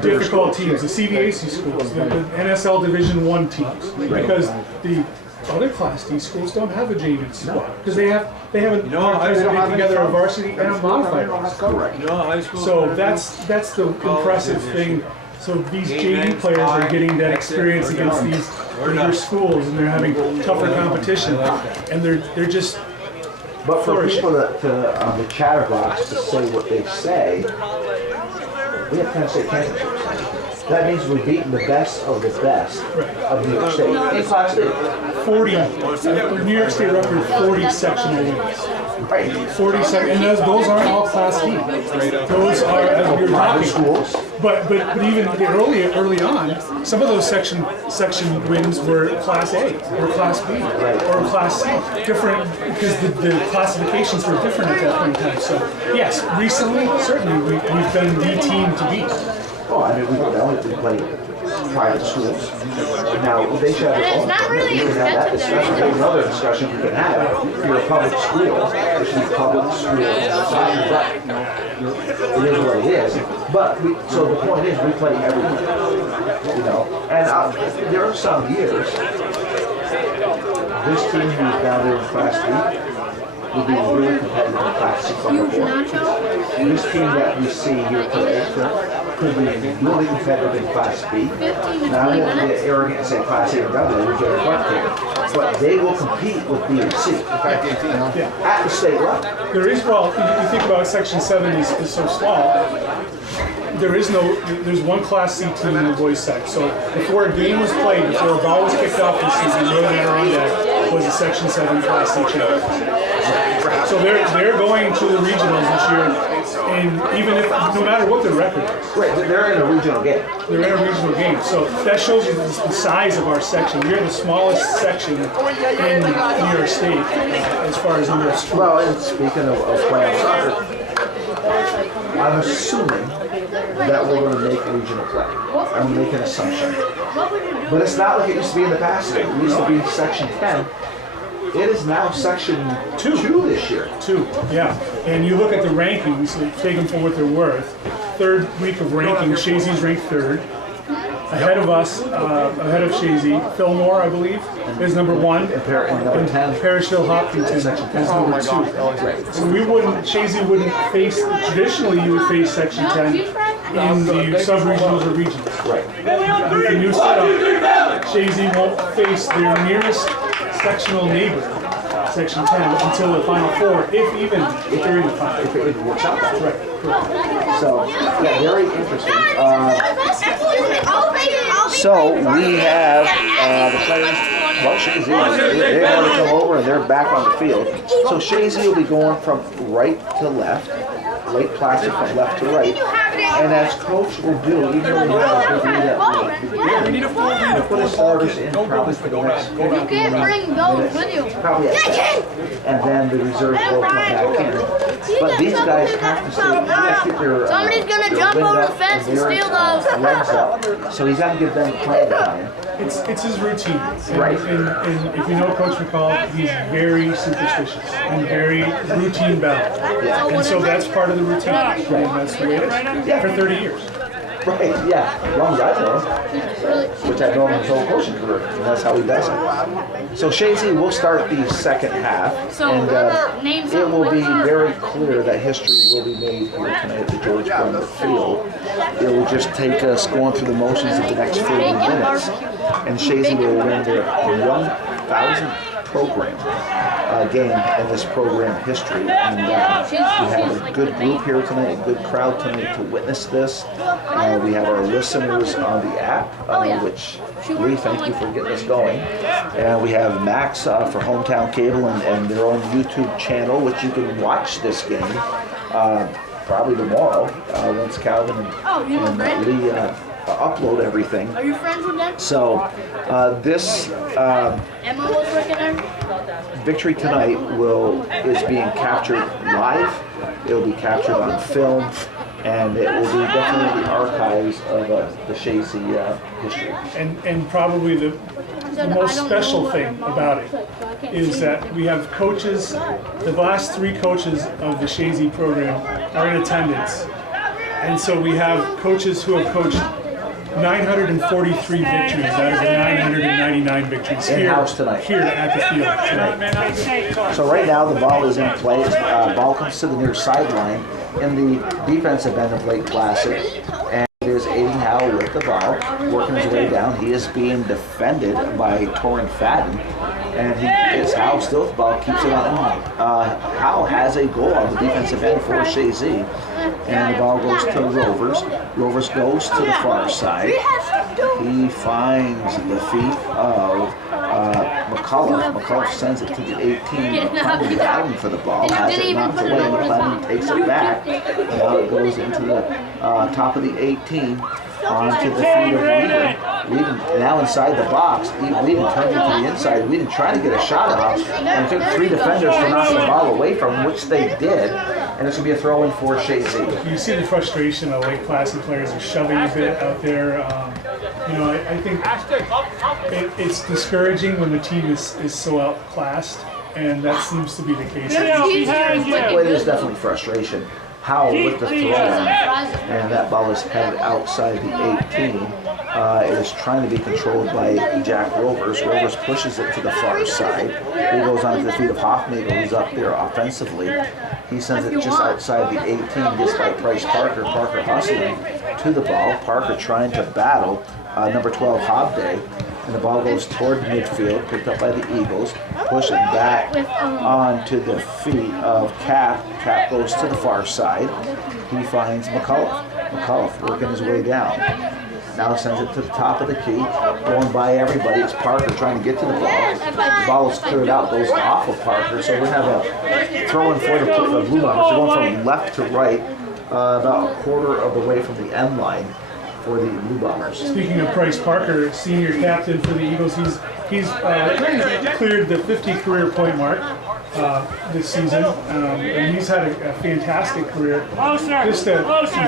difficult teams, the CVAC schools, the NSL Division I teams, because the other Class D schools don't have a JV squad because they have a hard time putting together a varsity and a modified varsity. So that's the impressive thing. So these JV players are getting that experience against these bigger schools, and they're having tougher competition, and they're just. But for people on the chatterbox to say what they say, we have Penn State championships. That means we've beaten the best of the best of New York State in Class D. 40, New York State record 40 sectional wins. Right. 40 and those aren't all Class D. Those are, as we were talking, schools. But even early on, some of those section wins were Class A or Class B or Class C. Different, because the classifications were different at that point in time. So yes, recently certainly we've been the team to beat. Oh, I mean, we play private schools. Now, they should have their own. not really We can have that discussion. There's another discussion we can have. If you're a public school, there should be public school soccer, but it is what it is. But, so the point is, we play everything. You know, and there are some years, this team who's down there in Class D, will be really competitive in Class C. This team that we see here today could be really competitive in Class B. Now, I won't get arrogant and say Class A and W, we'll get a butt kick, but they will compete with B and C, in fact, at the state level. There is, well, you think about Section 7 is so small. There's one Class C team in the boys' side. So before a game was played, before a ball was kicked off this season, Northern Adirondack was a Section 7 Class C champion. So they're going to the regionals this year, and even if no matter what their record is, Right, they're in a regional game. they're in a regional game. So that shows you the size of our section. We're the smallest section in New York State as far as number of schools. Well, and speaking of playoff soccer, I'm assuming that we're going to make regional play. I'm making an assumption. But it's not like it used to be in the past. It used to be Section 10. It is now Section 2 this year. 2, yeah. And you look at the rankings, so take them for what they're worth. Third week of ranking, Chazy's ranked third. Ahead of us, ahead of Chazy, Fillmore, I believe, is number 1. And number 10. Parishville Hopkinton is number 2. So Chazy wouldn't face, traditionally you would face Section 10 in the sub-regionals or regionals. Right. With the new setup, Chazy won't face their nearest sectional neighbor, Section 10, until the Final Four, if they're in the Final Four. If it works out. Right. So, yeah, very interesting. So we have the players. Well, Chazy, they want to come over and they're back on the field. So Chazy will be going from right to left, Lake Placid from left to right. And as coach will do, even though we have a big lead up, we put his starters in probably for the next 15 You can't bring those with you. probably and then the reserves will come back in. But these guys have to keep their Somebody's gonna their jump wind over up the fence and their, steal those. legs up. So he's got to give them plenty of time. It's his routine. Right. And if you know Coach McCall, he's very superstitious and very routine bound. Yeah. And so that's part of the routine. And that's the way it is. For 30 years. Right, yeah, as long as I know him, which I've known his whole coaching career, and that's how he does it. So Chazy will start the second half, and it will be very clear that history will be made here tonight at the George Brummer Field. It will just take us going through the motions of the next 40 minutes, and Chazy will win their 1,000th program game in this program history. And we have a good group here tonight, a good crowd tonight to witness this. We have our listeners on the app, which Lee, thank you for getting us going. And we have Max for Hometown Cable and their own YouTube channel, which you can watch this game probably tomorrow once Calvin and Lee upload everything. Are you friends with them? So this Emma was working there? victory tonight is being captured live. It'll be captured on film, and it will be definitely in the archives of the Chazy history. And probably the most special thing about it is that we have coaches, the last 3 coaches of the Chazy program are in attendance. And so we have coaches who have coached 943 victories out of the 999 victories In-house tonight. Here at the field tonight. So right now the ball is in play. Ball comes to the near sideline in the defensive end of Lake Placid, and it is Aiden Howe with the ball, working his way down. He is being defended by Torrin Fadden, and it's Howe still with the ball, keeps it on. Howe has a goal on the defensive end for Chazy, and the ball goes to Rovers. Rovers goes to the far side. He finds the feet of McCullough. McCullough sends it to the 18. McClellan battling for the ball, has it knocked away. McClellan takes it back. Now it goes into the top of the 18 onto the feet of Whedon. Whedon now inside the box. Whedon turned into the inside. Whedon trying to get a shot off, and it took 3 defenders to knock the ball away from him, which they did. And this will be a throw-in for Chazy. You see the frustration of Lake Placid players are shoving a bit out there. I think it's discouraging when the team is so outclassed, and that seems to be the case. Well, it is definitely frustration. Howe with the throw, and that ball is headed outside the 18. It is trying to be controlled by Jack Rovers. Rovers pushes it to the far side. He goes onto the feet of Hoffnagel, who's up there offensively. He sends it just outside the 18, gets by Bryce Parker. Parker hustling to the ball. Parker trying to battle number 12 Hobday. And the ball goes toward midfield, picked up by the Eagles. Push it back onto the feet of Cap. Cap goes to the far side. He finds McCullough. McCullough working his way down. Now sends it to the top of the key, going by everybody. It's Parker trying to get to the ball. The ball is cleared out, goes off of Parker. So we're going to have a throw-in for the Blue Bombers. They're going from left to right, about a quarter of the way from the end line for the Blue Bombers. Speaking of Bryce Parker, senior captain for the Eagles, he's cleared the 50 career point mark this season, and he's had a fantastic career.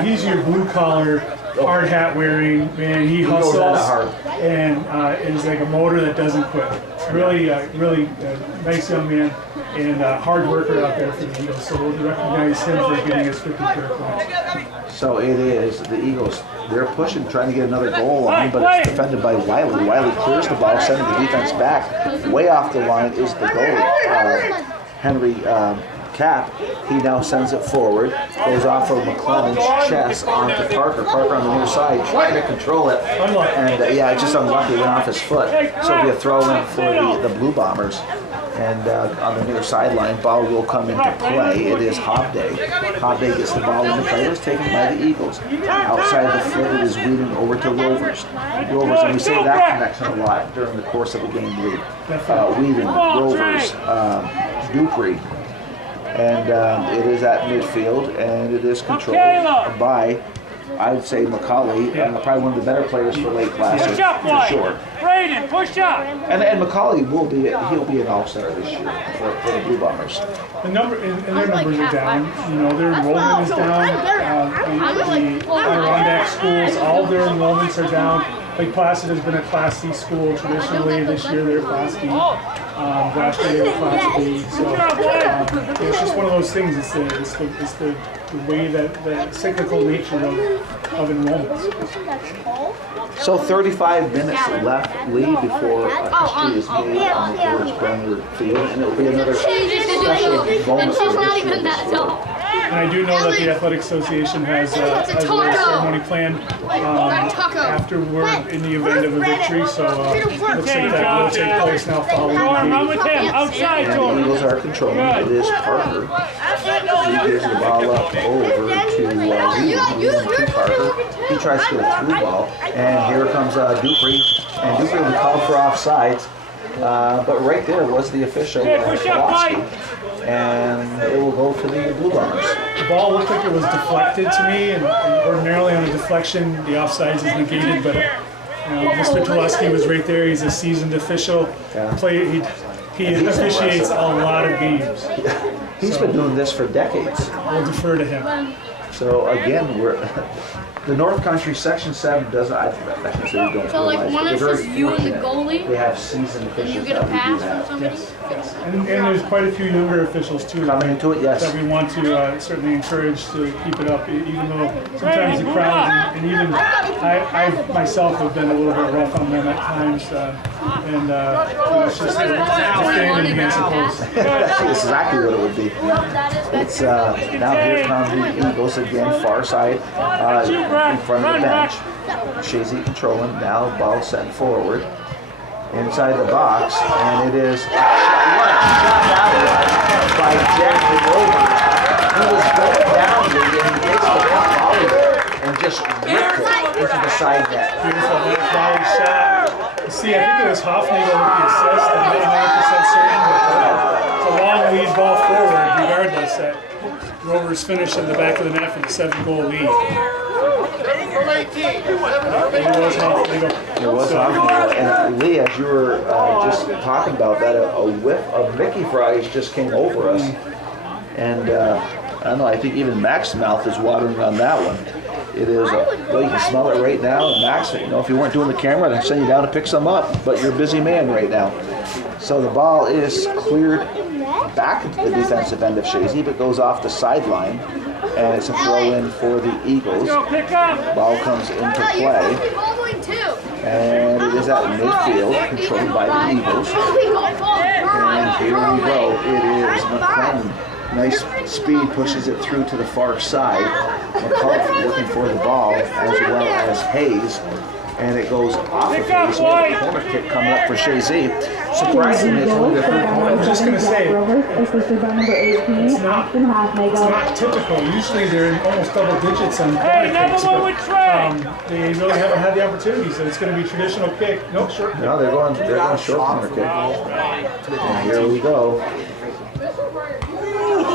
He's your blue collar, hard hat wearing man. He hustles and is like a motor that doesn't quit. Really nice young man and hard worker out there for the Eagles. So we'll recognize him for getting his 50 career points. So it is the Eagles. They're pushing, trying to get another goal on, but it's defended by Wiley. Wiley clears the ball, sending the defense back. Way off the line is the goalie, Henry Cap. He now sends it forward, goes off of McClellan's chest onto Parker. Parker on the near side, trying to control it, and it's just unlucky, went off his foot. So it'll be a throw-in for the Blue Bombers. And on the near sideline, ball will come into play. It is Hobday. Hobday gets the ball into play. It's taken by the Eagles. Outside the field, it is Whedon over to Rovers. Rovers, and we say that connection a lot during the course of a game lead. Whedon, Rovers, Dupree. And it is at midfield, and it is controlled by, I would say, Macaulay, probably one of the better players for Lake Placid, for sure. Brayden, push up. And Macaulay he'll be an all-star this year for the Blue Bombers. Their numbers are down. Their enrollment is down. The Adirondack schools, all their enrollments are down. Lake Placid has been a Class C school traditionally. This year they're Class D. Last year they were Class B. So it's just one of those things. It's the way that the cyclical nature of enrollments. So 35 minutes left, Lee, before history is made on the George Brenner field, and it will be another special moment. She's not even that tall. And I do know that the Athletic Association has a ceremony planned afterward in the event of a victory. So looks like that will take place now following the game. with him. Outside, And the Eagles are controlling. It is Parker. He gives the ball up over to Parker. He tries to get a through ball. And here comes Dupree. And Dupree will be called for offsides. But right there was the official, Kowalski. And it will go to the Blue Bombers. The ball looked like it was deflected to me, and ordinarily on a deflection, the offsides is negated, but Mr. Tuleski was right there. He's a seasoned official. He officiates a lot of games. He's been doing this for decades. We'll defer to him. So again, the North Country Section 7 doesn't. I shouldn't say we don't So like realize, one but is they're just very you and the fortunate. goalie, They have seasoned and officials. you get a that we do pass have. from somebody. Yes. And there's quite a few younger officials too Coming into it, yes. that we want to certainly encourage to keep it up, even though sometimes the crowd and even I myself have been a little bit rough on them at times, and it's just defending against the post. That's exactly what it would be. It's now here come the Eagles again, far side in front of the bench. Chazy controlling, now ball sent forward inside the box, and it is what a shot that was by Jack Rover. He was going down and he takes the volley and just ripped it into the side net. Beautiful volley shot. See, I think it was Hoffnagel with the assist. I'm not 100% certain, but it's a long lead ball forward, regardless. That Rovers finished in the back of the net for the 7-goal lead. It was Hoffnagel. And Lee, as you were just talking about that, a whiff of Mickey fries just came over us. And I don't know, I think even Max's mouth is watering on that one. It is, well, you can smell it right now. And Max, if you weren't doing the camera, I'd send you down to pick some up. But you're a busy man right now. So the ball is cleared back into the defensive end of Chazy, but goes off the sideline. And it's a throw in for the Eagles. Ball comes into play. And it is at midfield, controlled by the Eagles. And here we go. It is McClellan. Nice speed, pushes it through to the far side. McCullough looking for the ball, as well as Hayes. And it goes off of Hayes. With a corner kick coming up for Chazy. Surprisingly, it's only the third corner. I was just going to say, assisted by number 18, it's not typical. Usually they're in almost double digits on corner kicks, but they really haven't had the opportunity, so it's going to be traditional kick. Nope, short kick. No, they're going short corner kick. And here we go.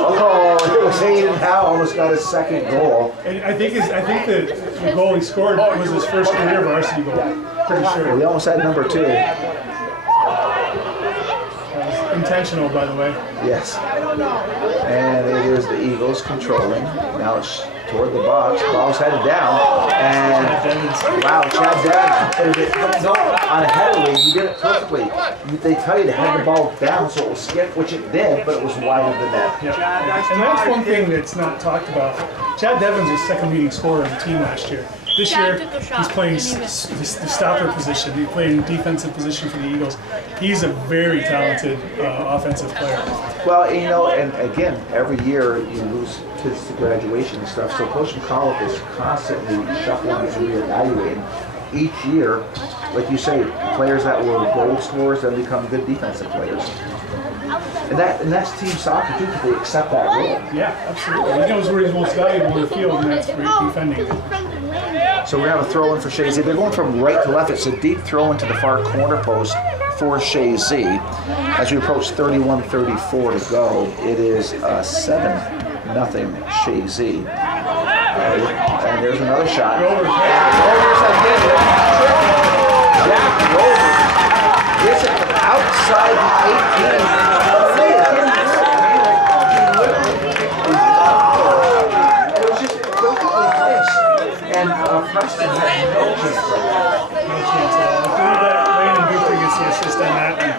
Oh, it was Hayden Howe, almost got his second goal. And I think the goal he scored was his first career varsity goal. Pretty sure. We almost had number 2. Intentional, by the way. Yes. And it is the Eagles controlling. Now it's toward the box. Ball's headed down. And wow, Chad Devins. No, on a header lead, you did it perfectly. They tell you to head the ball down so it will skip, which it did, but it was wide of the net. Yeah. And that's one thing that's not talked about. Chad Devins was second leading scorer on the team last year. This year, he's playing the stopper position. He's playing defensive position for the Eagles. He's a very talented offensive player. Well, and again, every year you lose kids to graduation and stuff, so Coach McCullough is constantly shuffling and reevaluating. Each year, like you say, players that were goal scorers then become good defensive players. And that's team soccer too, because they accept that role. Yeah, absolutely. He knows where he's most valuable in the field, and that's great defending. So we're going to have a throw in for Chazy. They're going from right to left. It's a deep throw into the far corner post for Chazy. As we approach 31:34 to go, it is 7-0 Chazy. And there's another shot. Rovers again. Jack Rovers gets it from outside the 18. It was just perfectly placed. And Preston had no chance for that. No chance at all. I believe that Landon Dupree gets the assist on that one.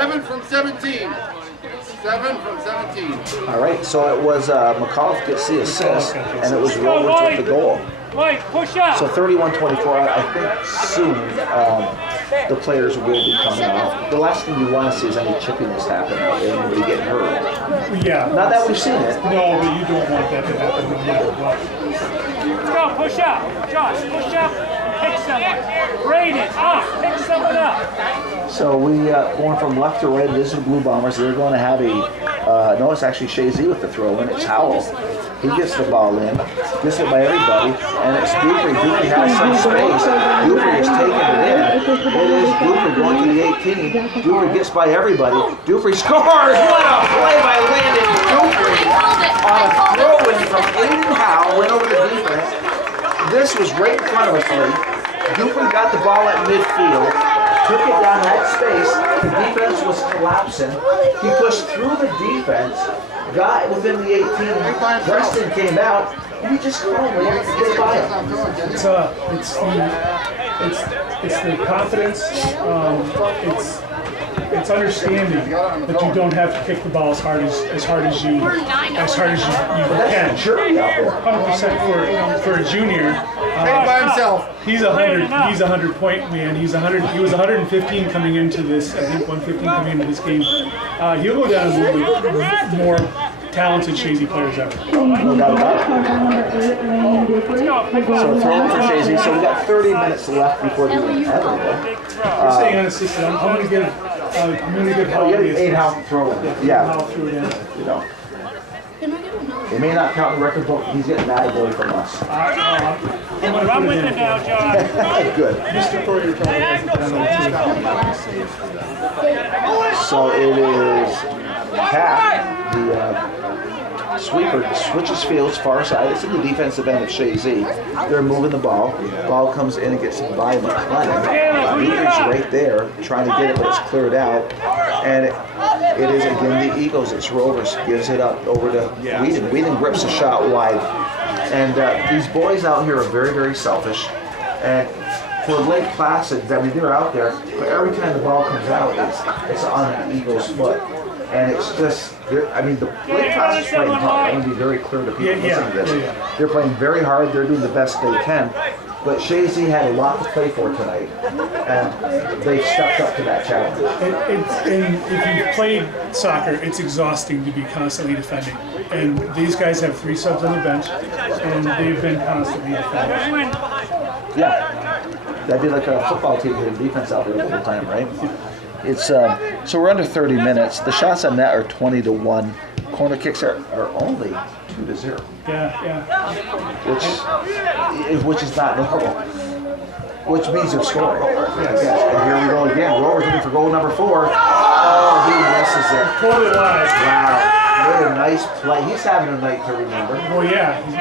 7 from 17. 7 from 17. All right, so it was McCullough gets the assist, and it was Rovers with the goal. Mike, push up. So 31-24, I think soon the players will be coming off. The last thing you want to see is any chippiness happen and anybody getting hurt. Yeah. Not that we've seen it. No, but you don't want that to happen no matter what. Let's go, push up. Josh, push up. Pick someone. Braid it up. Pick someone up. So we going from left to right. This is the Blue Bombers. They're going to have a no, it's actually Chazy with the throw in. It's Howell. He gets the ball in, gets it by everybody, and it's Dupree. Dupree has some space. Dupree is taking it in. It is Dupree going to the 18. Dupree gets by everybody. Dupree scores! What a play by Landon Dupree on a throw-in from Aiden Howe. Went over the defense. This was right in front of us, Lee. Dupree got the ball at midfield, took it down that space. The defense was collapsing. He pushed through the defense, got within the 18. Preston came out, and he just calmly get by him. It's the confidence. It's understanding that you don't have to kick the ball as hard as you can. Jury out there. 100% for a junior. By himself. He's a 100 point man. He was 115 coming into this. I think 115 coming into this game. He'll go down as one of the more talented Chazy players ever. No doubt about it. So throw for Chazy. So we got 30 minutes left before the inevitable. You're saying unassisted. I'm going to give Oh, you had 8 Howe throw in. Yeah. Howe threw it in. You know. It may not count in the record book. He's getting that boy from us. Run with it now, Josh. Good. Mr. Joey Trombley. So it is Pat, the sweeper, switches fields far side. It's in the defensive end of Chazy. They're moving the ball. Ball comes in and gets by McLennan. Beaker's right there trying to get it, but it's cleared out. And it is again the Eagles. It's Rovers gives it up over to Whedon. Whedon grips a shot wide. And these boys out here are very, very selfish. And for Lake Placid, I mean, they're out there, but every time the ball comes out, it's on the Eagles' foot. And it's just, I mean, the Lake Placid's playing hard. I want to be very clear to people listening to this. They're playing very hard. They're doing the best they can. But Chazy had a lot to play for tonight, and they stepped up to that challenge. And if you've played soccer, it's exhausting to be constantly defending. And these guys have 3 subs on the bench, and they've been constantly defending. Yeah, that'd be like a football team hitting defense out there all the time, right? It's so we're under 30 minutes. The shots on net are 20-1. Corner kicks are only 2-0. Yeah. Which is not normal. Which means they're scoring. Yes. And here we go again. Rovers looking for goal number 4. Oh, he misses it. Totally live. Wow. What a nice play. He's having a night to remember. Well, yeah, he's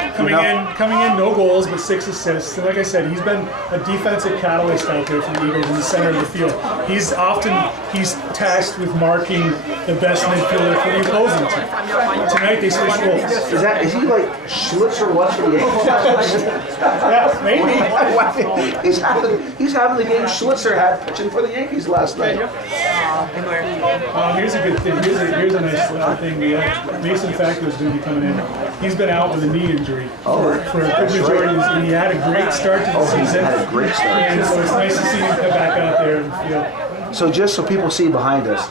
coming in, no goals, but 6 assists. And like I said, he's been a defensive catalyst out there for the Eagles in the center of the field. He's tasked with marking the best midfielder for the opposing team. Tonight they switched roles. Is he like Schlitzer once for the Yankees? Yeah, maybe. He's having the game Schlitzer had pitching for the Yankees last night. Here's a good thing. Here's a nice little thing. Mason Factor's going to be coming in. He's been out with a knee injury for a good majority, and he had a great start to the season. He had a great start. And so it's nice to see him come back out there in the field. So just so people see behind us,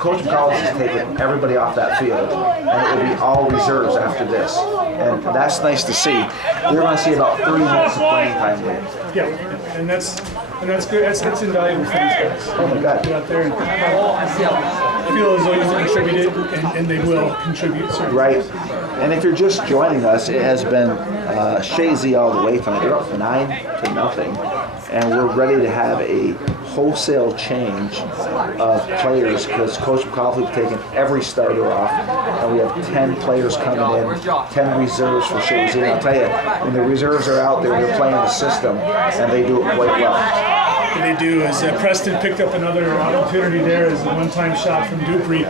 Coach Collins has taken everybody off that field, and it will be all reserves after this. And that's nice to see. They're going to see about 30 minutes of playing time later. Yeah, and that's good. That's invaluable for these guys. Oh my God. Get out there and feel as though you've contributed, and they will contribute. Certainly. Right. And if you're just joining us, it has been Chazy all the way tonight. They're up 9-0, and we're ready to have a wholesale change of players because Coach McCauley has taken every starter off, and we have 10 players coming in, 10 reserves for Chazy. And I'll tell you, when the reserves are out there, they're playing the system, and they do it quite well. What they do is Preston picked up another opportunity there as a one-time shot from Dupree.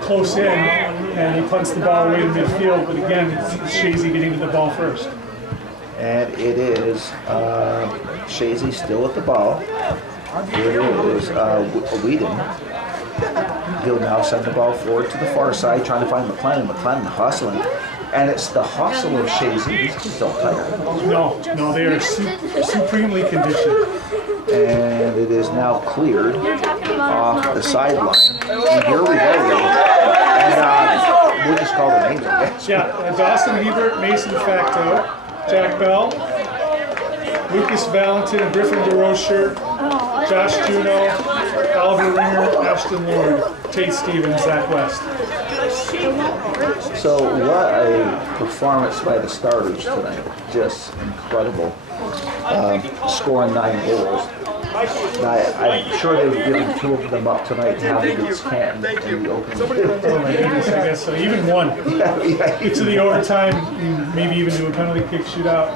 Close in, and he punts the ball away to midfield, but again, it's Chazy getting to the ball first. And it is Chazy still with the ball. Here it is Whedon. He'll now send the ball forward to the far side, trying to find McLennan. McLennan hustling. And it's the hustle of Chazy. These kids don't tire. No, they are supremely conditioned. And it is now cleared off the sideline. And here we go, Lee. And we'll just call the names, I guess. Yeah, Dawson Hebert, Mason Facto, Jack Bell, Lucas Valentin, Griffin DeRocher, Josh Juno, Oliver Ringer, Ashton Lord, Tate Stevens, Zach West. So what a performance by the starters tonight. Just incredible. Scoring 9 goals. Now, I'm sure they were giving 2 of them up tonight now against Canton in the opening. Oh my goodness, I guess so. Even one. Get to the overtime, maybe even do a penalty kick shootout.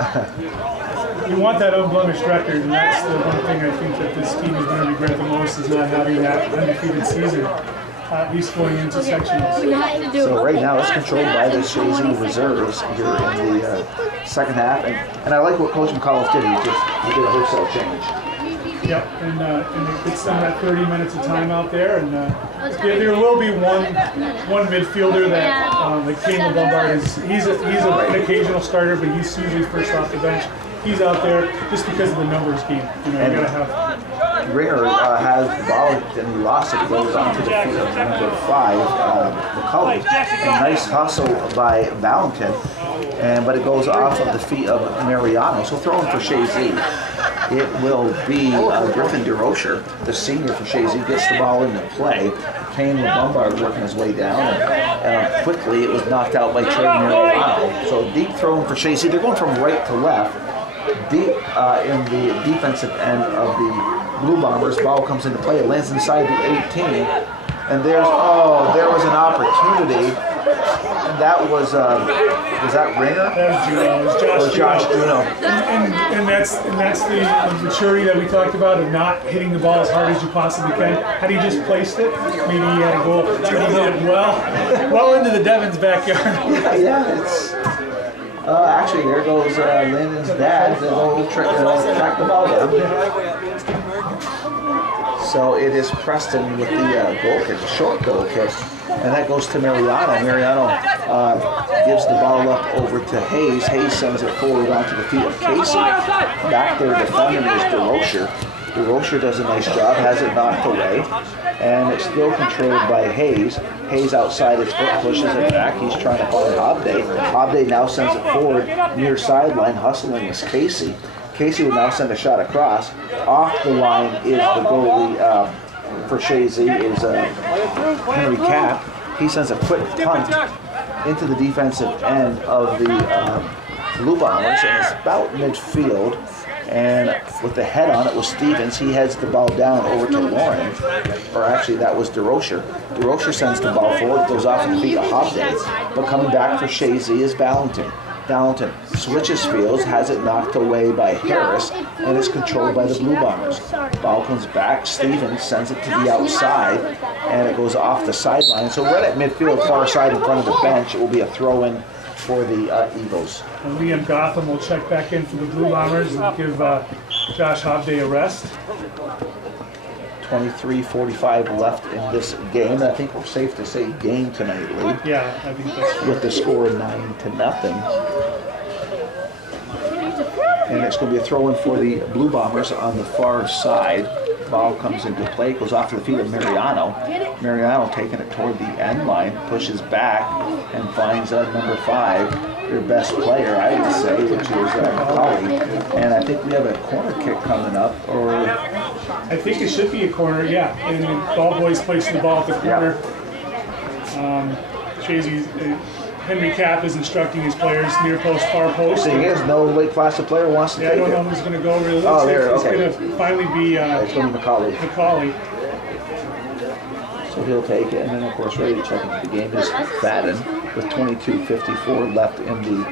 You want that unblemished record, and that's the one thing I think that this team is going to regret the most, is not having that undefeated season, at least going into sectionals. So right now it's controlled by the Chazy reserves here in the second half, and I like what Coach McAuliffe did. He did a wholesale change. Yep, and it gets them that 30 minutes of time out there, and there will be one midfielder that Kane Lombard is. He's an occasional starter, but he's usually first off the bench. He's out there just because of the numbers game. You know, you gotta have. Ringer has the ball and he lost it. It goes onto the feet of number 5, McCullough. A nice hustle by Valentin, but it goes off of the feet of Mariano. So throwing for Chazy. It will be Griffin DeRocher, the senior for Chazy, gets the ball into play. Kane Lombard working his way down, and quickly it was knocked out by Trey Mariano. So deep throwing for Chazy. They're going from right to left. Deep in the defensive end of the Blue Bombers, ball comes into play. It lands inside the 18, and there was an opportunity. And that was that Ringer? That was Juno. It was Josh Juno. And that's the maturity that we talked about of not hitting the ball as hard as you possibly can. Had he just placed it, maybe he had a goal. He hit it well into the Devon's backyard. Yeah, it's. Actually, there goes Landon's dad to go track the ball down. So it is Preston with the goal kick, a short goal kick, and that goes to Mariano. Mariano gives the ball up over to Hayes. Hayes sends it forward onto the feet of Casey. Back there defending is DeRocher. DeRocher does a nice job, has it knocked away, and it's still controlled by Hayes. Hayes outside his foot pushes it back. He's trying to find Hobday. Hobday now sends it forward near sideline. Hustling is Casey. Casey would now send a shot across. Off the line is the goalie for Chazy is Henry Capp. He sends a quick punt into the defensive end of the Blue Bombers, and it's about midfield. And with the head on it was Stevens. He heads the ball down over to Lauren. Or actually, that was DeRocher. DeRocher sends the ball forward, goes off the feet of Hobday. But coming back for Chazy is Valentin. Valentin switches fields, has it knocked away by Harris, and is controlled by the Blue Bombers. Ball comes back. Stevens sends it to the outside, and it goes off the sideline. So right at midfield, far side in front of the bench, it will be a throw-in for the Eagles. And Liam Gotham will check back in for the Blue Bombers and give Josh Hobday a rest. 23:45 left in this game. I think we're safe to say game tonight, Lee. Yeah, I think that's With the score 9-0. And it's going to be a throw-in for the Blue Bombers on the far side. Ball comes into play, goes off to the feet of Mariano. Mariano taking it toward the end line, pushes back and finds number 5, their best player, I would say, which is McCauley. And I think we have a corner kick coming up, or I think it should be a corner, yeah. And the ball boys placing the ball at the corner. Chazy, Henry Capp is instructing his players near post, far post. thing is, no Lake Placid player wants to Yeah, I take don't know it. who's going to go over. It Oh, looks there, like okay. it's going to finally be It's going to be McCauley. McCauley. So he'll take it, and then of course ready to check into the game is Fadden with 22:54 left in the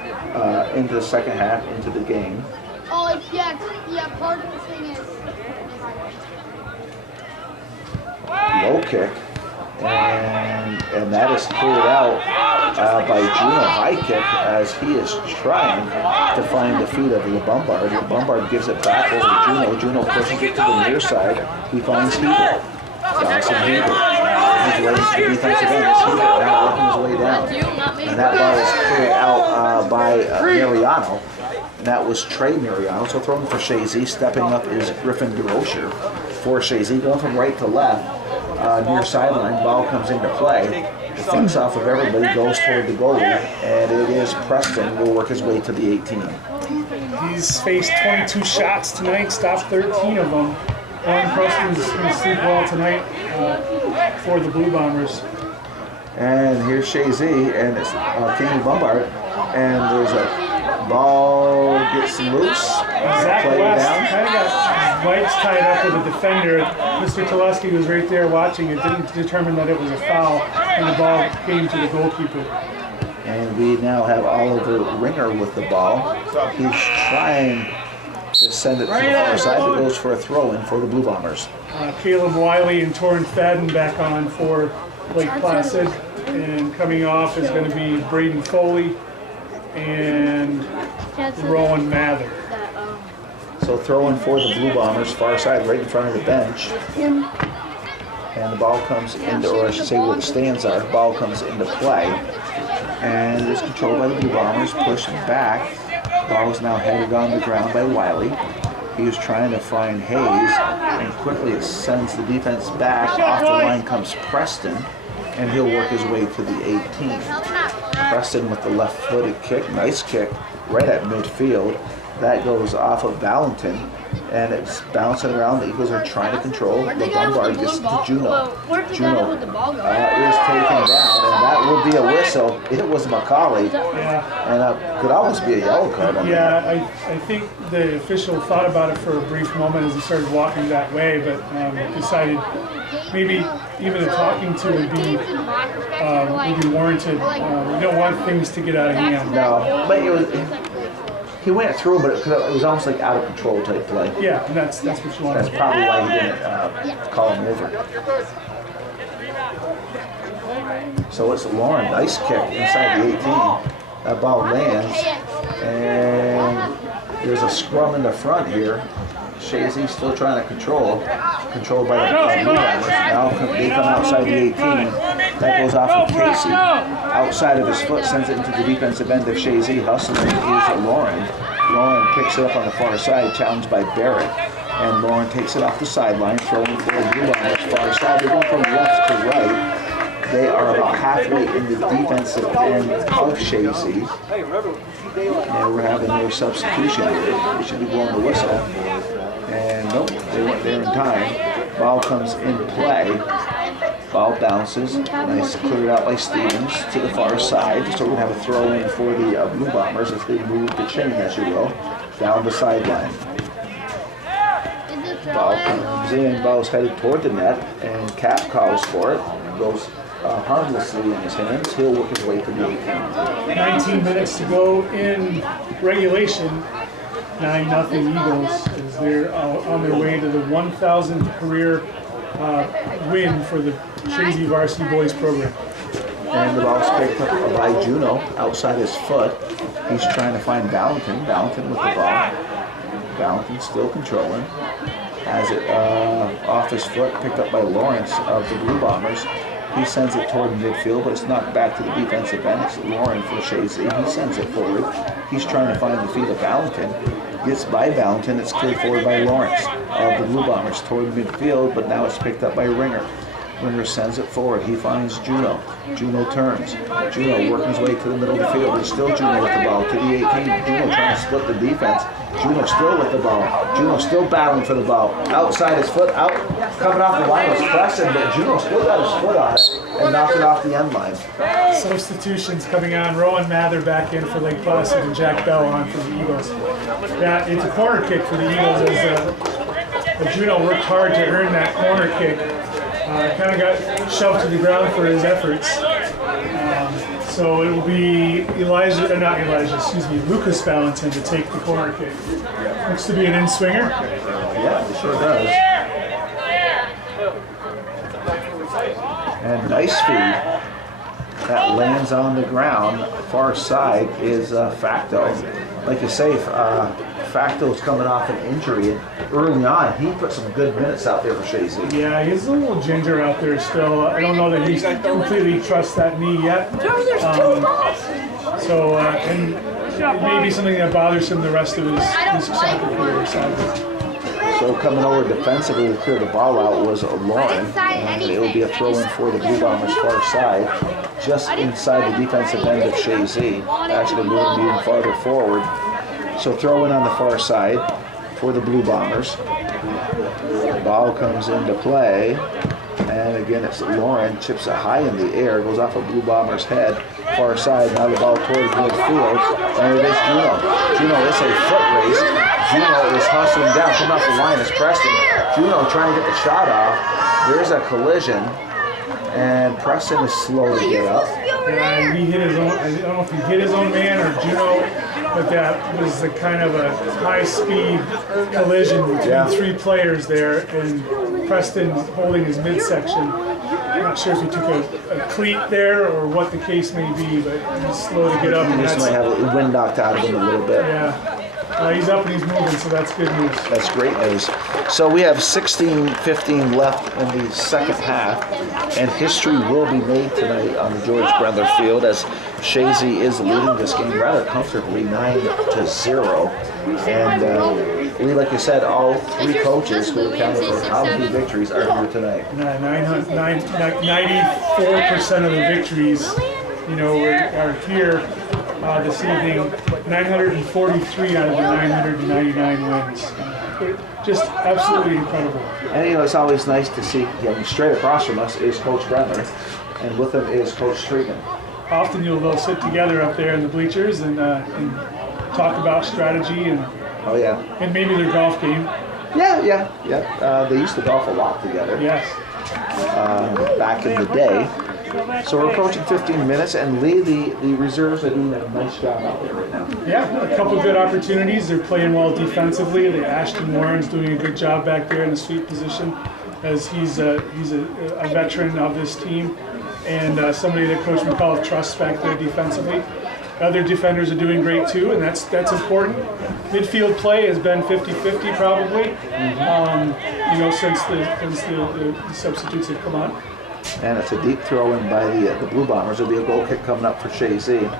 into the second half into the game. Oh, yeah, part of the thing is. Low kick, and that is cleared out by Juno high kick as he is trying to find the feet of Lombard. Lombard gives it back over to Juno. Juno pushes it to the near side. He finds Heber. Dawson Heber. He's right into the defensive end. He's Heber now working his way down. And that ball is cleared out by Mariano. That was Trey Mariano, so throwing for Chazy. Stepping up is Griffin DeRocher for Chazy. Going from right to left, near sideline. Ball comes into play. Deflects off of everybody, goes toward the goalie, and it is Preston. Will work his way to the 18. He's faced 22 shots tonight, stopped 13 of them. Warren Preston's going to sleep well tonight for the Blue Bombers. And here's Chazy, and it's Kenny Bombard, and there's a ball gets loose. Zach Play West down. kind of got his legs tied up with a defender. Mr. Tuleski was right there watching. It didn't determine that it was a foul, and the ball came to the goalkeeper. And we now have Oliver Ringer with the ball. He's trying to send it to the far side. It goes for a throw-in for the Blue Bombers. Caleb Wiley and Torrin Fadden back on for Lake Placid. And coming off is going to be Braden Foley and Rowan Mather. So throw-in for the Blue Bombers, far side, right in front of the bench. And the ball comes into, or I should say where the stands are, the ball comes into play. And it is controlled by the Blue Bombers, pushed back. Ball is now headed on the ground by Wiley. He was trying to find Hayes, and quickly it sends the defense back. Off the line comes Preston, and he'll work his way to the 18. Preston with the left-footed kick, nice kick, right at midfield. That goes off of Valentin, and it's bouncing around. The Eagles are trying to control. The Bombard gets to Juno. Juno is taken down, and that will be a whistle. It was Macaulay, and could almost be a yellow card on that. I think the official thought about it for a brief moment as he started walking that way, but decided maybe even a talking to would be warranted. We don't want things to get out of hand. No, but it was. He went through, but it was almost like out of control type play. Yeah, and that's what you want. That's probably why he didn't call him over. So it's Lauren, nice kick inside the 18. That ball lands, and there's a scrum in the front here. Chazy still trying to controlled by the Blue Bombers. Now they come outside the 18. That goes off of Casey. Outside of his foot, sends it into the defensive end of Chazy. Hustling is Lauren. Lauren picks it up on the far side, challenged by Barrett. And Lauren takes it off the sideline, throwing for the Blue Bombers far side. They go from left to right. They are about halfway in the defensive end of Chazy. And we're having no substitution here. We should be blowing the whistle. And nope, they weren't there in time. Ball comes in play. Ball bounces. Nice, cleared out by Stevens to the far side. So we're going to have a throw in for the Blue Bombers as they move the chain, as you will, down the sideline. Ball comes in, ball's headed toward the net, and Cap calls for it. Goes harmlessly in his hands. He'll work his way to the 18. 19 minutes to go in regulation. 9-0 Eagles as they're on their way to the 1,000th career win for the Chazy Varsity Boys program. And the ball's picked up by Juno outside his foot. He's trying to find Valentin. Valentin with the ball. Valentin still controlling. Has it off his foot, picked up by Lawrence of the Blue Bombers. He sends it toward midfield, but it's knocked back to the defensive end. It's Lauren for Chazy. He sends it forward. He's trying to find the feet of Valentin. Gets by Valentin. It's cleared forward by Lawrence of the Blue Bombers toward midfield, but now it's picked up by Ringer. Ringer sends it forward. He finds Juno. Juno turns. Juno working his way to the middle of the field. It's still Juno with the ball to the 18. Juno trying to split the defense. Juno still with the ball. Juno still battling for the ball. Outside his foot, out, coming off the line was Placid, but Juno still got his foot on it and knocked it off the end line. Substitutions coming on. Rowan Mather back in for Lake Placid and Jack Bell on for the Eagles. Yeah, it's a corner kick for the Eagles as Juno worked hard to earn that corner kick. Kind of got shoved to the ground for his efforts. So it will be Lucas Valentin to take the corner kick. Looks to be an in-swinger. Yeah, it sure does. And nice feed. That lands on the ground. Far side is Facto. Like you say, Facto's coming off an injury, and early on he put some good minutes out there for Chazy. Yeah, he's a little ginger out there still. I don't know that he's completely trusts that knee yet. And it may be something that bothers him the rest of his soccer career. Sadly. So coming over defensively to clear the ball out was Lauren, and it will be a throw-in for the Blue Bombers far side, just inside the defensive end of Chazy. Actually moving even farther forward. So throw-in on the far side for the Blue Bombers. The ball comes into play, and again it's Lauren, chips it high in the air, goes off a Blue Bomber's head, far side, now the ball toward midfield, and it is Juno. Juno, it's a foot race. Juno is hustling down, coming off the line is Preston. Juno trying to get the shot off. There's a collision, and Preston is slow to get up. Yeah, he hit his own, I don't know if he hit his own man or Juno, but that was a kind of a high-speed collision between three players there, and Preston holding his midsection. I'm not sure if he took a cleat there or what the case may be, but he's slow to get up. He just might have the wind knocked out of him a little bit. Yeah. He's up and he's moving, so that's good news. That's great news. So we have 16:15 left in the second half, and history will be made tonight on the George Brendler field as Chazy is leading this game rather comfortably, 9-0. And Lee, like you said, all three coaches who accounted for how many victories are here tonight. 94% of the victories, are here this evening. 943 out of the 999 wins. Just absolutely incredible. And it's always nice to see, straight across from us is Coach Brendler, and with him is Coach Streetman. Often they'll sit together up there in the bleachers and talk about strategy and and maybe their golf game. Yeah. They used to golf a lot together. Yes. Back in the day. So we're approaching 15 minutes, and Lee, the reserves are doing a nice job out there right now. Yeah, a couple of good opportunities. They're playing well defensively. The Ashton Warren's doing a good job back there in the sweep position, as he's a veteran of this team and somebody that Coach McAuliffe trusts back there defensively. Other defenders are doing great too, and that's important. Midfield play has been 50-50 probably, since the substitutes have come on. And it's a deep throw in by the Blue Bombers. There'll be a goal kick coming up for Chazy.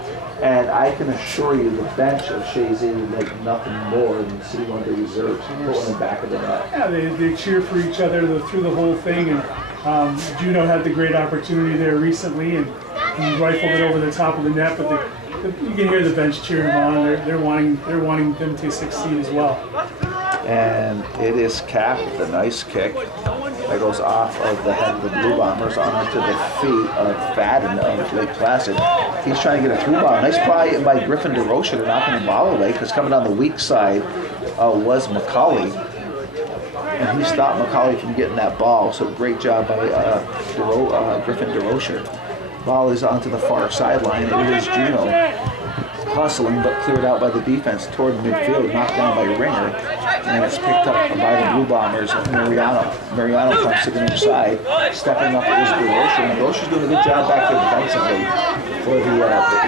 And I can assure you the bench of Chazy would like nothing more than see one of the reserves pulling them back of the net. Yeah, they cheer for each other through the whole thing. And Juno had the great opportunity there recently and rifled it over the top of the net. But you can hear the bench cheering them on. They're wanting them to succeed as well. And it is capped with a nice kick that goes off of the head of the Blue Bombers onto the feet of Fadden of Lake Placid. He's trying to get a through ball. Nice play by Griffin DeRocha to knocking the ball away, because coming on the weak side was McCauley. And he stopped McCauley from getting that ball, so great job by Griffin DeRocha. Ball is onto the far sideline, and it is Juno hustling, but cleared out by the defense toward midfield, knocked down by Ringer, and it's picked up by the Blue Bombers. Mariano comes to the near side, stepping up is DeRocha, and DeRocha's doing a good job back there defensively for the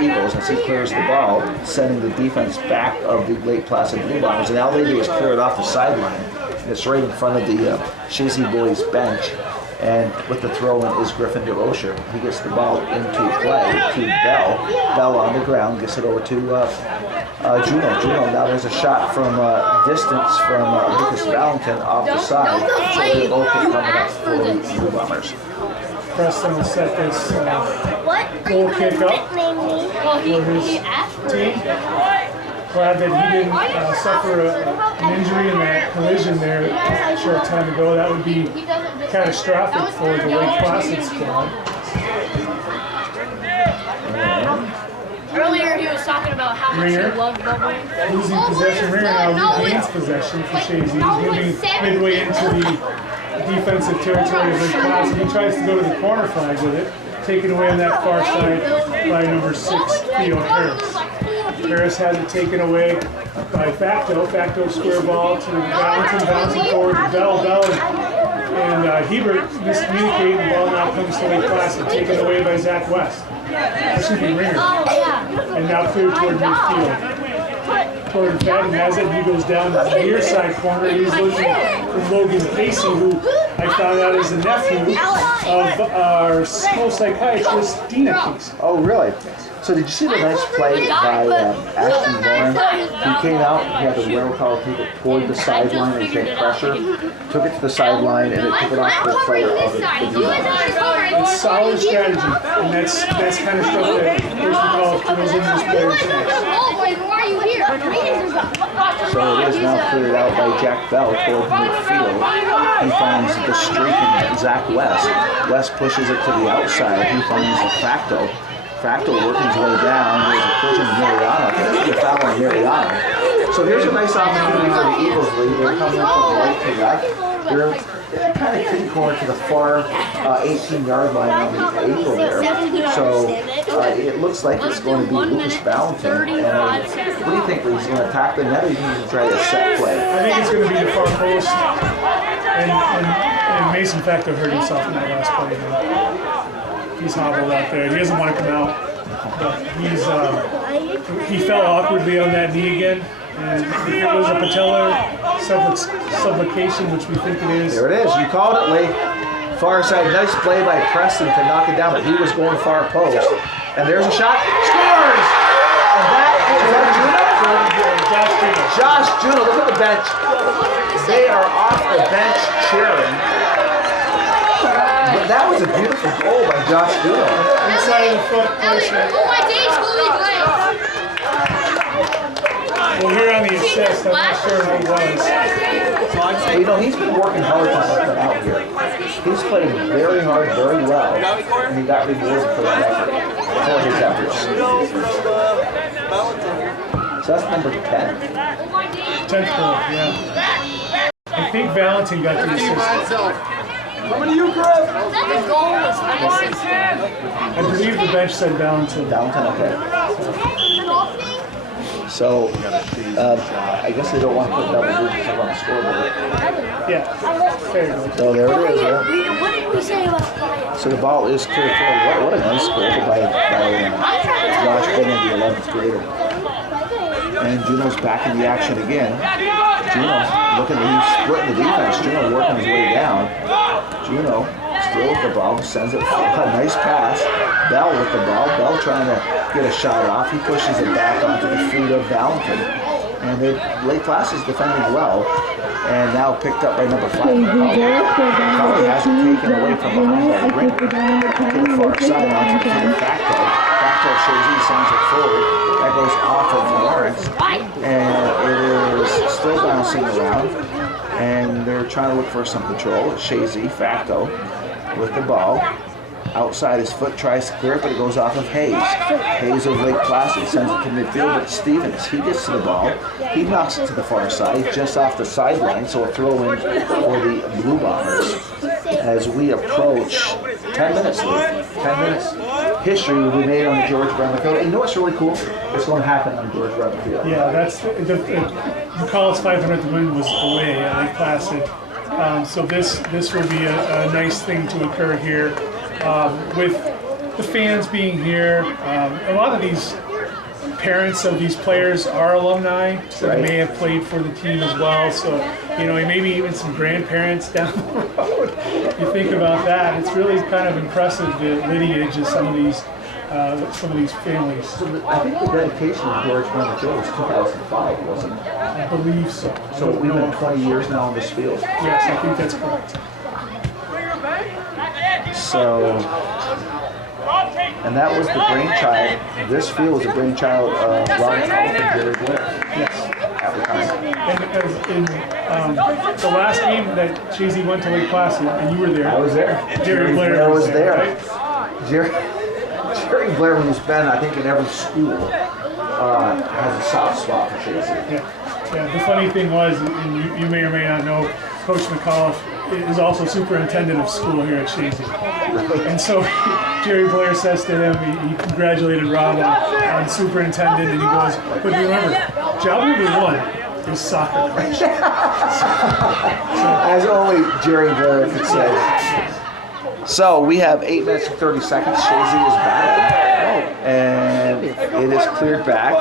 Eagles as he clears the ball, sending the defense back of the Lake Placid Blue Bombers, and all they do is clear it off the sideline, and it's right in front of the Chazy boys bench. And with the throw-in is Griffin DeRocha. He gets the ball into play to Bell. Bell on the ground gets it over to Juno. Juno, now there's a shot from distance from Lucas Valentin off the side. So they're both coming up for the Blue Bombers. Preston will set this goal kick up for his team. Glad that he didn't suffer an injury in that collision there a short time ago. That would be catastrophic for the Lake Placid squad. Earlier he was talking about how much he loved bubbling. Losing possession. Ringer now regains possession for Chazy. He's moving midway into the defensive territory of Lake Placid. He tries to go to the corner flag with it, taken away on that far side by number 6, Theo Harris. Harris has it taken away by Facto. Facto square ball to Valentin. Valentin forward to Bell. And Hebert miscommunicating. The ball now comes to Lake Placid, taken away by Zach West. That should be Ringer. And now cleared toward midfield. toward McFadden has it, and he goes down to the near side corner. He's looking for Logan Casey, who I found out is the nephew of our school psychiatrist, Dina Casey. Oh, really? So did you see the nice play by Ashton Warren? He came out, he had the wherewithal to take it toward the sideline and take pressure, took it to the sideline, and it took it off the play of the defense. It's solid strategy, and that's kind of stuff that Coach McCall throws in this players. So it is now cleared out by Jack Bell toward midfield. He finds the streaking Zach West. West pushes it to the outside. He finds Facto. Facto working his way down. There's a push in Mariano. I think that's a foul on Mariano. So here's a nice opportunity for the Eagles lead. They're coming in from the right to left. They're kind of kitty corner to the far 18-yard line on the April there. So it looks like it's going to be Lucas Valentin. And what do you think? He's going to attack the net, or he's going to try a set play? I think it's going to be the far post. And Mason Facto hurt himself in that last play. He's hobbled out there. He doesn't want to come out. But he fell awkwardly on that knee again. And if it was a patellar subluxation, which we think it is. There it is. You called it, Lee. Far side. Nice play by Preston to knock it down, but he was going far post. And there's a shot. Scores! And is that Juno? Josh Juno. Look at the bench. They are off the bench cheering. But that was a beautiful goal by Josh Juno. Inside of the foot placement. Well, here on the assist, I'm not sure who it was. You know, he's been working hard to put that out here. He's played very hard, very well, and he got rewarded for that effort, for his efforts. So that's number 10. 10th goal, yeah. I think Valentin got the assist. Coming to you, Chris. I believe the bench said Valentin. Valentin, okay. So, I guess they don't want to put double digits up on the scoreboard. Yeah, fair enough. So there it is, yeah. What did we say about So the ball is cleared forward. What a nice goal by Josh Bennett, the 11th grader. And Juno's back in the action again. Juno looking to split the defense. Juno working his way down. Juno still with the ball, sends it a nice pass. Bell with the ball. Bell trying to get a shot off. He pushes it back onto the feet of Valentin. And Lake Placid is defending well. And now picked up by number 5. Probably has it taken away from behind by Ringer to the far side onto the feet of Facto. Facto Chazy sends it forward. That goes off of Lawrence. And it is still bouncing around. And they're trying to look for some control. Chazy, Facto, with the ball. Outside his foot, tries to clear it, but it goes off of Hayes. Hayes of Lake Placid sends it to midfield, but Stevens, he gets to the ball. He knocks it to the far side, just off the sideline, so a throw in for the Blue Bombers. As we approach 10 minutes, Lee. 10 minutes. History will be made on the George Brown Field. And you know what's really cool? It's going to happen on the George Brown Field. Yeah, that's McCall's 500th win was away at Lake Placid. So this will be a nice thing to occur here. With the fans being here, a lot of these parents of these players are alumni that may have played for the team as well. So, you know, maybe even some grandparents down the road. You think about that, it's really kind of impressive the lineage of some of these families. So I think the dedication of George Brown Field was 2005, wasn't it? I believe so. So we've been 20 years now on this field. Yes, I think that's correct. So, and that was the brainchild. This field was a brainchild of Ron Culp and Jerry Blair. Yes. At the time. And in the last game that Chazy went to Lake Placid, and you were there. I was there. Jerry Blair was there. Right? Jerry Blair, who's been, I think, in every school, has a soft spot for Chazy. Yeah. The funny thing was, and you may or may not know, Coach McCall is also superintendent of school here at Chazy. And so Jerry Blair says to him, he congratulated Rob on superintendent, and he goes, but remember, job number 1 is soccer coach. As only Jerry Blair could say. So we have 8 minutes and 30 seconds. Chazy is battling. And it is cleared back.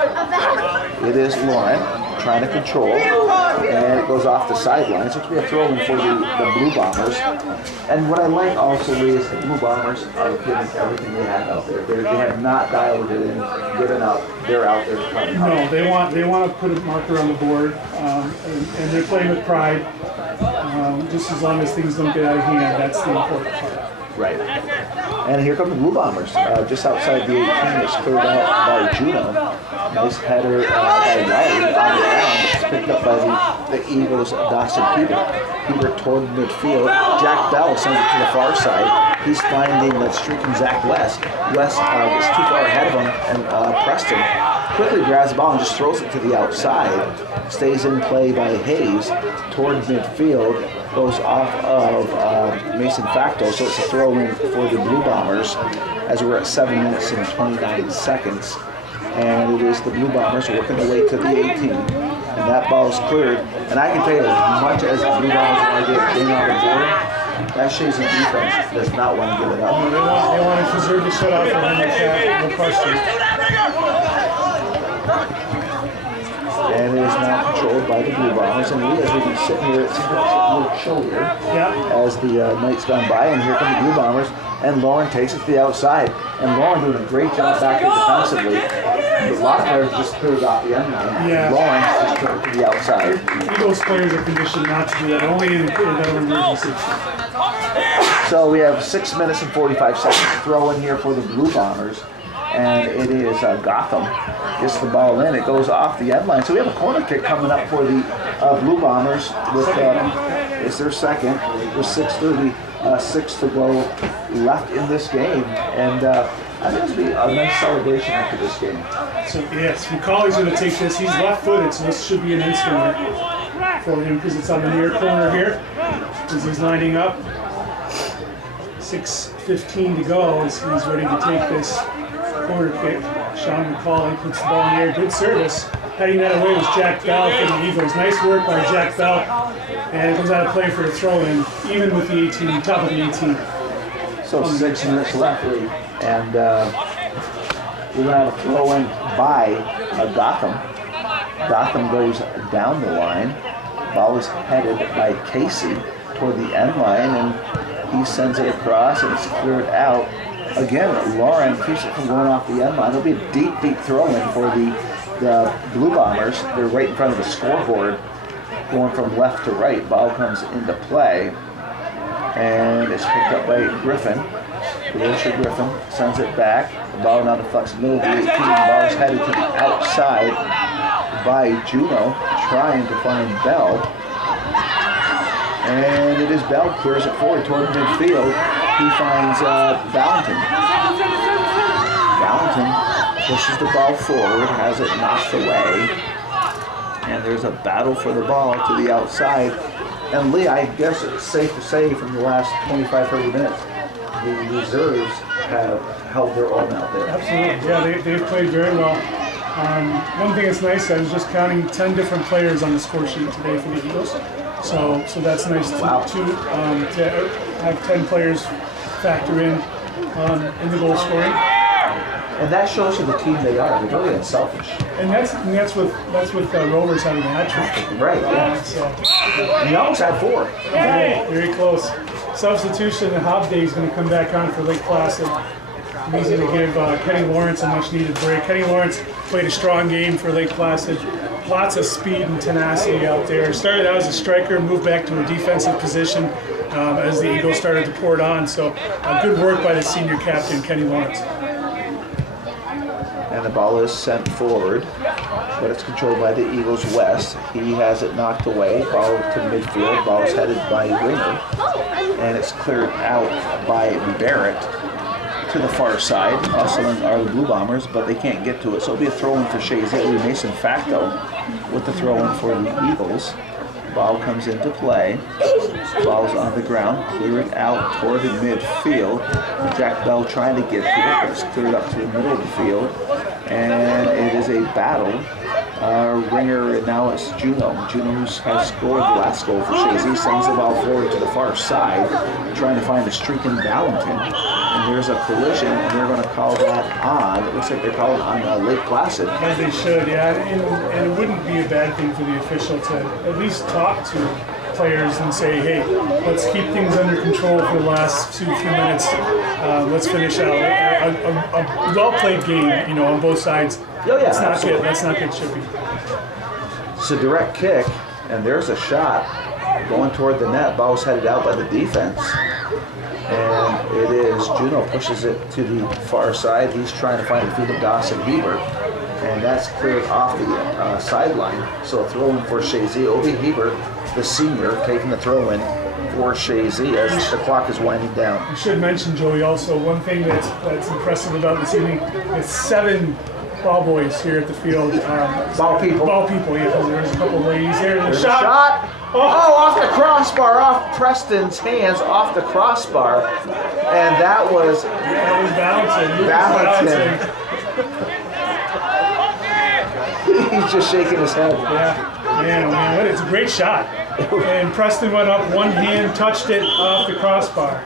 It is Lauren trying to control, and it goes off the sideline. So it's going to be a throw-in for the Blue Bombers. And what I like also, Lee, is the Blue Bombers are giving everything they have out there. They have not dialed it in, given up. They're out there trying to No, they want to put a marker on the board, and they're playing with pride. Just as long as things don't get out of hand, that's the important part. Right. And here come the Blue Bombers. Just outside the 18, it's cleared out by Juno. Nice header by Wiley on the ground. It's picked up by the Eagles' Dawson Hebert toward midfield. Jack Bell sends it to the far side. He's finding that streaking Zach West. West gets too far ahead of him, and Preston quickly grabs the ball and just throws it to the outside. Stays in play by Hayes toward midfield. Goes off of Mason Facto, so it's a throw-in for the Blue Bombers as we're at 7 minutes and 29 seconds. And it is the Blue Bombers working their way to the 18. And that ball is cleared. And I can tell you, as much as the Blue Bombers want to get being on the board, that Chazy defense does not want to give it up. They want to preserve the shutout for them, no question. And it is now controlled by the Blue Bombers. And Lee, as we've been sitting here, it's a little chill here as the night's gone by. And here come the Blue Bombers. And Lauren takes it to the outside. And Lauren doing a great job back there defensively. But a lot of players just cleared off the end line. Yeah. Lauren just took it to the outside. Eagles players are conditioned not to do that, only in an emergency. So we have 6 minutes and 45 seconds throw in here for the Blue Bombers. And it is Gotham gets the ball in. It goes off the end line. So we have a corner kick coming up for the Blue Bombers. With it's their second. With 6:36 to go left in this game. And I think it's going to be a nice celebration after this game. So yes, McCauley's going to take this. He's left-footed, so this should be an instant for him because it's on the near corner here as he's lining up. 6:15 to go as he's ready to take this corner kick. Sean McCauley puts the ball in the air. Good service. Heading that away was Jack Bell for the Eagles. Nice work by Jack Bell. And it comes out of play for a throw-in, even with the 18, top of the 18. So 6 minutes left, and we're going to have a throw-in by Gotham. Gotham goes down the line. Ball is headed by Casey toward the end line, and he sends it across, and it's cleared out. Again, Lauren keeps it from going off the end line. It'll be a deep, deep throw-in for the Blue Bombers. They're right in front of the scoreboard, going from left to right. Ball comes into play, and it's picked up by Griffin. Alicia Griffin sends it back. The ball now deflects middle of the 18. The ball is headed to the outside by Juno, trying to find Bell. And it is Bell, clears it forward toward midfield. He finds Valentin. Valentin pushes the ball forward, has it knocked away. And there's a battle for the ball to the outside. And Lee, I guess it's safe to say from the last 25-30 minutes, the reserves have held their own out there. Absolutely, yeah, they've played very well. One thing that's nice, I was just counting 10 different players on the score sheet today for the Eagles. So that's nice to have 10 players factor in the goal scoring. And that shows you the team they are. They're really unselfish. And that's with Rovers having a hat trick. Right. Yeah. So And you almost had 4. very close. Substitution, and Hobday is going to come back on for Lake Placid. He's going to give Kenny Lawrence a much-needed break. Kenny Lawrence played a strong game for Lake Placid. Lots of speed and tenacity out there. Started out as a striker, moved back to a defensive position as the Eagles started to pour it on. So good work by the senior captain, Kenny Lawrence. And the ball is sent forward, but it's controlled by the Eagles West. He has it knocked away. Ball to midfield. Ball is headed by Ringer, and it's cleared out by Barrett to the far side. Hustling are the Blue Bombers, but they can't get to it. So it'll be a throw-in for Chazy. It'll be Mason Facto with the throw-in for the Eagles. Ball comes into play. Ball's on the ground, cleared out toward the midfield. Jack Bell trying to get to it, but it's cleared up to the middle of the field. And it is a battle. Ringer, and now it's Juno. Juno has scored the last goal for Chazy. Sends the ball forward to the far side, trying to find a streaking Valentin. and here's a collision, and they're going to call that on. It looks like they're calling on Lake Placid. As they should, yeah. And it wouldn't be a bad thing for the official to at least talk to players and say, hey, let's keep things under control for the last 2-3 minutes. Let's finish out a well-played game, you know, on both sides. Oh, yeah, Let's not get chippy. It's a direct kick, and there's a shot going toward the net. Ball's headed out by the defense. And it is, Juno pushes it to the far side. He's trying to find the feet of Dawson Hebert. And that's cleared off the sideline. So throw in for Chazy. Obi Hebert, the senior, taking the throw in for Chazy as the clock is winding down. I should mention, Joey, also one thing that's impressive about this evening is 7 ball boys here at the field. Ball people, yeah. There's a couple ladies here. There's a shot. Oh, off the crossbar, off Preston's hands, off the crossbar. And that was Valentin. He's just shaking his head. Yeah, man, it's a great shot. And Preston went up, one hand touched it off the crossbar.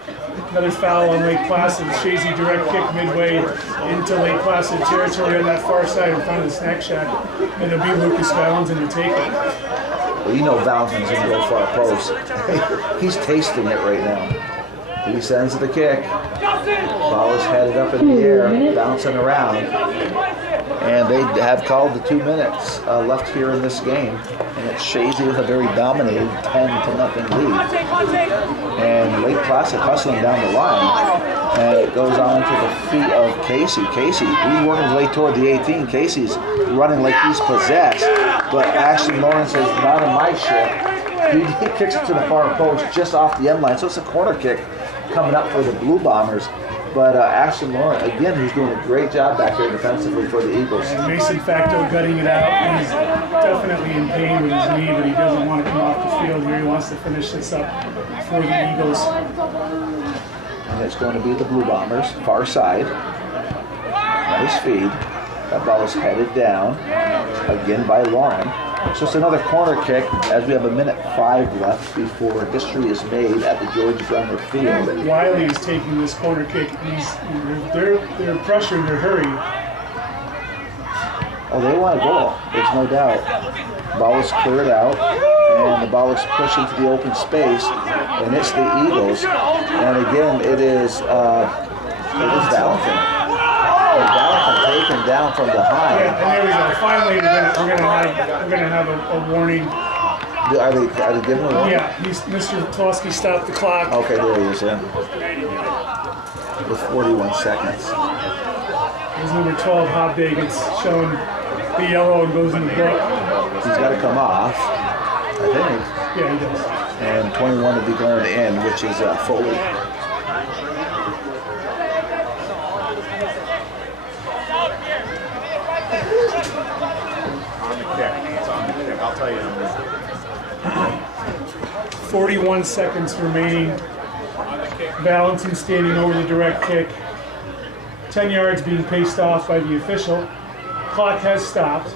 Another foul on Lake Placid. Chazy direct kick midway into Lake Placid territory on that far side in front of the snack shack. And it'll be Lucas Valentin to take it. Well, you know Valentin's going to go far post. He's tasting it right now. He sends the kick. Ball is headed up in the air, bouncing around. And they have called the 2 minutes left here in this game. And it's Chazy with a very dominating 10-0 lead. And Lake Placid hustling down the line. And it goes on to the feet of Casey. Casey, he's working his way toward the 18. Casey's running like he's possessed. But Ashton Lawrence is not in my shift. He kicks it to the far post just off the end line. So it's a corner kick coming up for the Blue Bombers. But Ashton Lawrence, again, who's doing a great job back there defensively for the Eagles. And Mason Facto gutting it out. He's definitely in pain with his knee, but he doesn't want to come off the field here. He wants to finish this up for the Eagles. And it's going to be the Blue Bombers, far side. Nice feed. That ball is headed down, again by Lauren. So it's another corner kick as we have 1:05 left before history is made at the George Browner Field. Wiley is taking this corner kick. They're pressuring, they're hurrying. Oh, they want a goal. There's no doubt. Ball is cleared out, and the ball is pushed into the open space, and it's the Eagles. And again, it is Valentin. Valentin taken down from behind. Yeah, and there we go. Finally, we're gonna have a warning. Are they giving a warning? Yeah, Mr. Toski stopped the clock. Okay, there he is. Yeah. With 41 seconds. There's number 12, Hobdig. It's showing the yellow and goes in the book. He's got to come off, I think. Yeah, he does. And 21 will be going in, which is Foley. I'll tell you. 41 seconds remaining. Valentin standing over the direct kick. 10 yards being paced off by the official. Clock has stopped.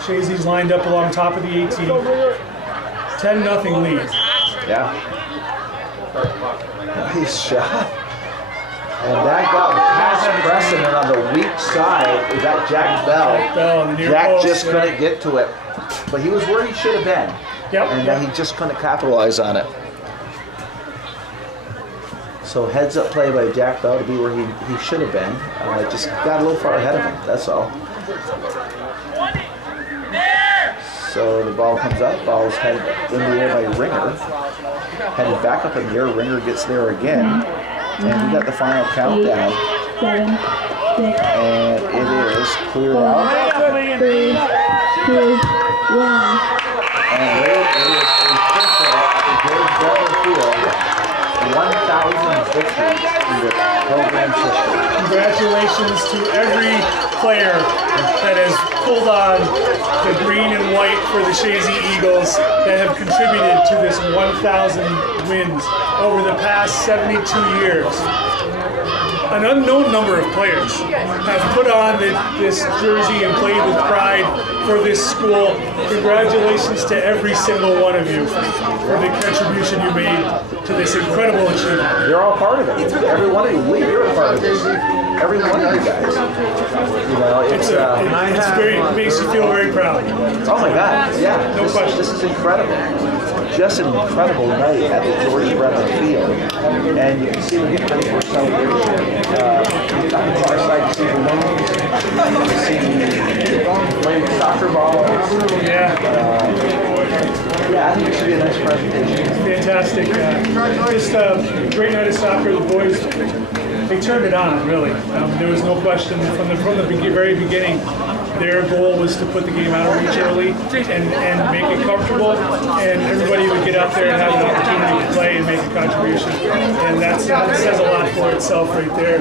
Chazy's lined up along top of the 18. 10-0 lead. Yeah. Nice shot. And that got past Preston, and on the weak side, we got Jack Bell. Jack just couldn't get to it. But he was where he should have been. Yep. And he just couldn't capitalize on it. So heads up play by Jack Bell to be where he should have been. Just got a little far ahead of him, that's all. So the ball comes up, ball's headed in the air by Ringer. Headed back up in the air, Ringer gets there again. And we got the final countdown. 7, 6, and it is cleared out. 3, 2, 1. And it is official at the George Browner Field. 1,000 victories in the program's history. Congratulations to every player that has pulled on the green and white for the Chazy Eagles that have contributed to this 1,000 wins over the past 72 years. An unknown number of players have put on this jersey and played with pride for this school. Congratulations to every single one of you for the contribution you made to this incredible achievement. You're all part of it. Every one of you, Lee, you're a part of this. Every one of you guys. You know, It makes you feel very proud. Oh my God, yeah. No question. This is incredible. Just an incredible night at the George Brennan Field. And you can see we're getting ready for a celebration. On the far side, you see the balloons. You see playing soccer balls. Yeah. Yeah, I think it should be a nice presentation. Fantastic. Just a great night of soccer. The boys, they turned it on, really. There was no question from the very beginning. Their goal was to put the game out of reach early and make it comfortable, and everybody would get out there and have an opportunity to play and make a contribution. And that says a lot for itself right there.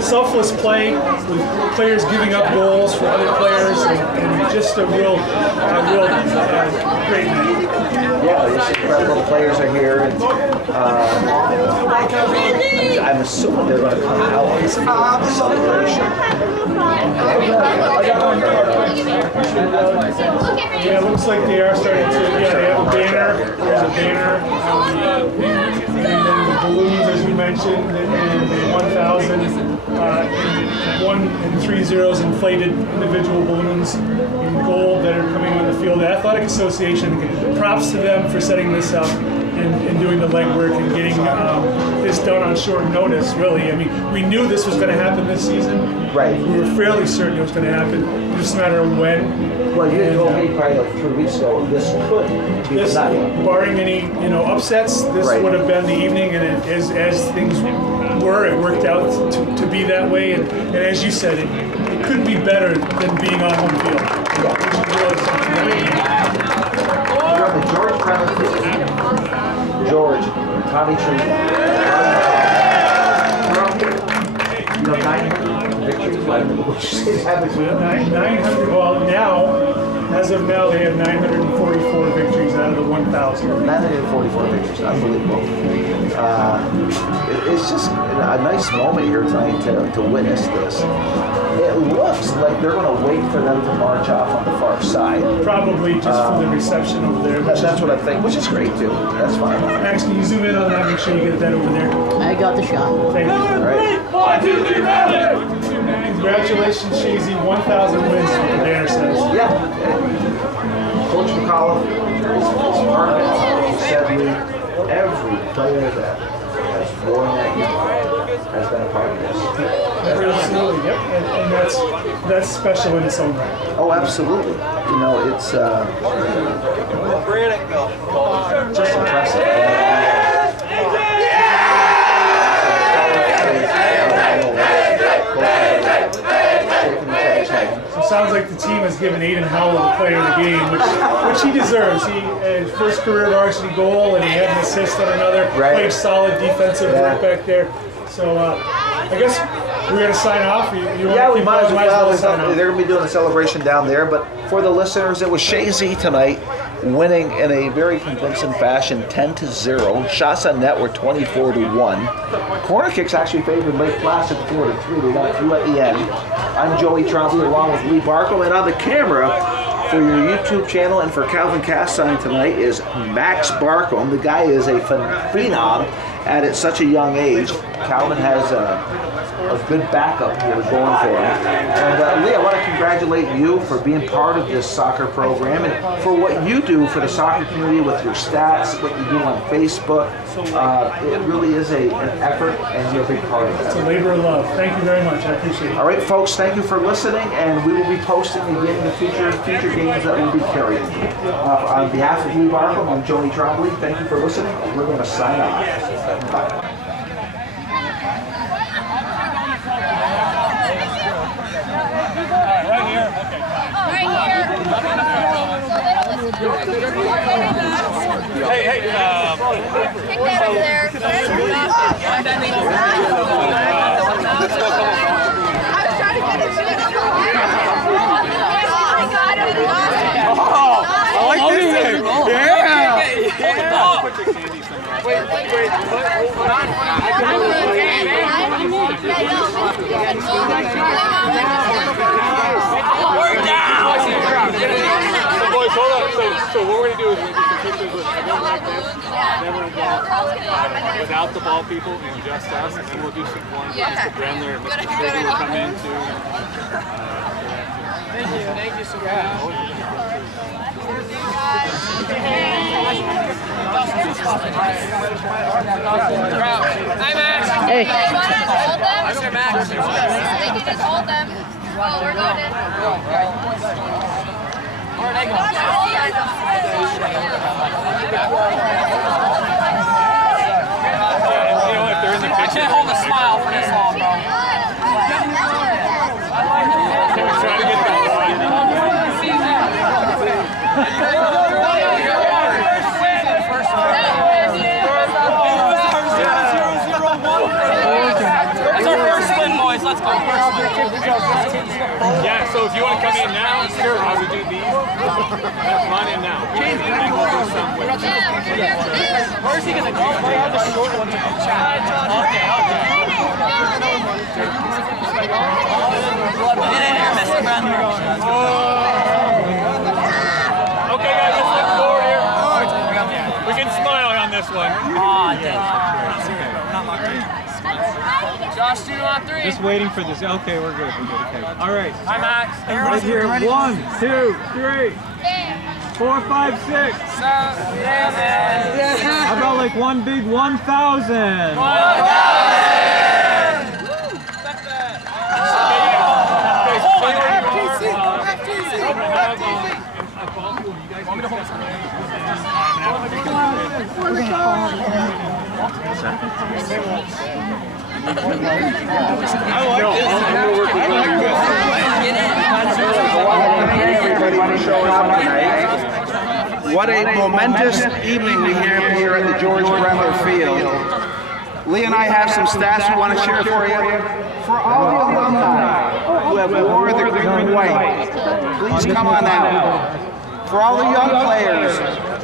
Selfless play with players giving up goals for other players, and just a real great night. Yeah, it's incredible. The players are here, and I'm assuming they're going to come out on this celebration. Yeah, it looks like they are starting to. Yeah, they have a banner. There's a banner, and then the balloons, as you mentioned, and the 1,000, and 1 and 3 zeros inflated individual balloons in gold that are coming on the field. The Athletic Association, props to them for setting this up and doing the legwork and getting this done on short notice, really. I mean, we knew this was going to happen this season. Right. We were fairly certain it was going to happen. It was just a matter of when. Well, you told me probably like 3 weeks ago this could be the night. Barring any upsets, this Right. would have been the evening, and as things were, it worked out to be that way. And as you said, it couldn't be better than being on home field. Yeah. Which is really something. We're on the George Brennan Field. George, Tommy Tree. 900 victories. Which is having 900. Well, now, as of now, they have 944 victories out of the 1,000. 944 victories, unbelievable. It's just a nice moment here tonight to witness this. It looks like they're going to wait for them to march off on the far side. Probably just for the reception over there. That's what I think, which is great too. That's fine. Max, can you zoom in on that? Make sure you get that over there. I got the shot. Thank you. All right. Congratulations, Chazy. 1,000 wins, what the banner says. Yeah. Coach McCollum is part of it. He said every player that has worn that uniform has been a part of this. Absolutely, yep. And that's special in its own right. Oh, absolutely. You know, it's just impressive. So it sounds like the team has given Aiden Howell the player of the game, which he deserves. He his first career varsity goal, and he had an assist on another. Right. Played solid defensive work back there. So I guess we're going to sign off. Yeah, we might as well. sign off. They're going to be doing a celebration down there, but for the listeners, it was Chazy tonight, winning in a very convincing fashion, 10-0. Shots on net were 24-1. Corner kicks actually favored Lake Placid 4-3. They got a few at the end. I'm Joey Trombley along with Lee Barcomb, and on the camera for your YouTube channel and for Calvin Castine tonight is Max Barcomb. The guy is a phenom at such a young age. Calvin has a good backup here going for him. And Lee, I want to congratulate you for being part of this soccer program and for what you do for the soccer community with your stats, what you do on Facebook. It really is an effort, and you're a big part of It's that. a labor of love. Thank you very much. I appreciate it. All right, folks, thank you for listening, and we will be posting again in the future games that we'll be carrying. On behalf of Lee Barcomb, I'm Joey Trombley. Thank you for listening, and we're going to sign off. Bye. Hey, Kick that over there. Let's go, come on. Boys, hold up. So what we're going to do is we're going to do some pictures with everyone like this, and then we're going to go without the ball people and just us, and then we'll do some ones with Mr. Bremler and Mr. Chazy will come in too. Thank you so much. Hi, Max. Hey. Hold them. I'm Sir Max. They can just hold them. Oh, we're going in. You know, if they're in the I can't hold a smile for this long, bro. Can we try to get that That's our first win, boys. Let's go. Yeah, so if you want to come in now, sure, I would do these. Come on in now. And then we'll do some with Where's he gonna go? The short one. Okay. Get in here, Mr. Bremler. Okay, guys, let's look forward here. We can smile on this one. Josh, 2 on 3. Just waiting for this. Okay, we're good. Okay. All right. Hi, Max. Right here. 1, 2, 3, 4, 5, 6. How about like one big 1,000? What a momentous evening we have here at the George Bremler Field. Lee and I have some stats we want to share for you. For all the alumni who have worn the green and white, please come on out. For all the young players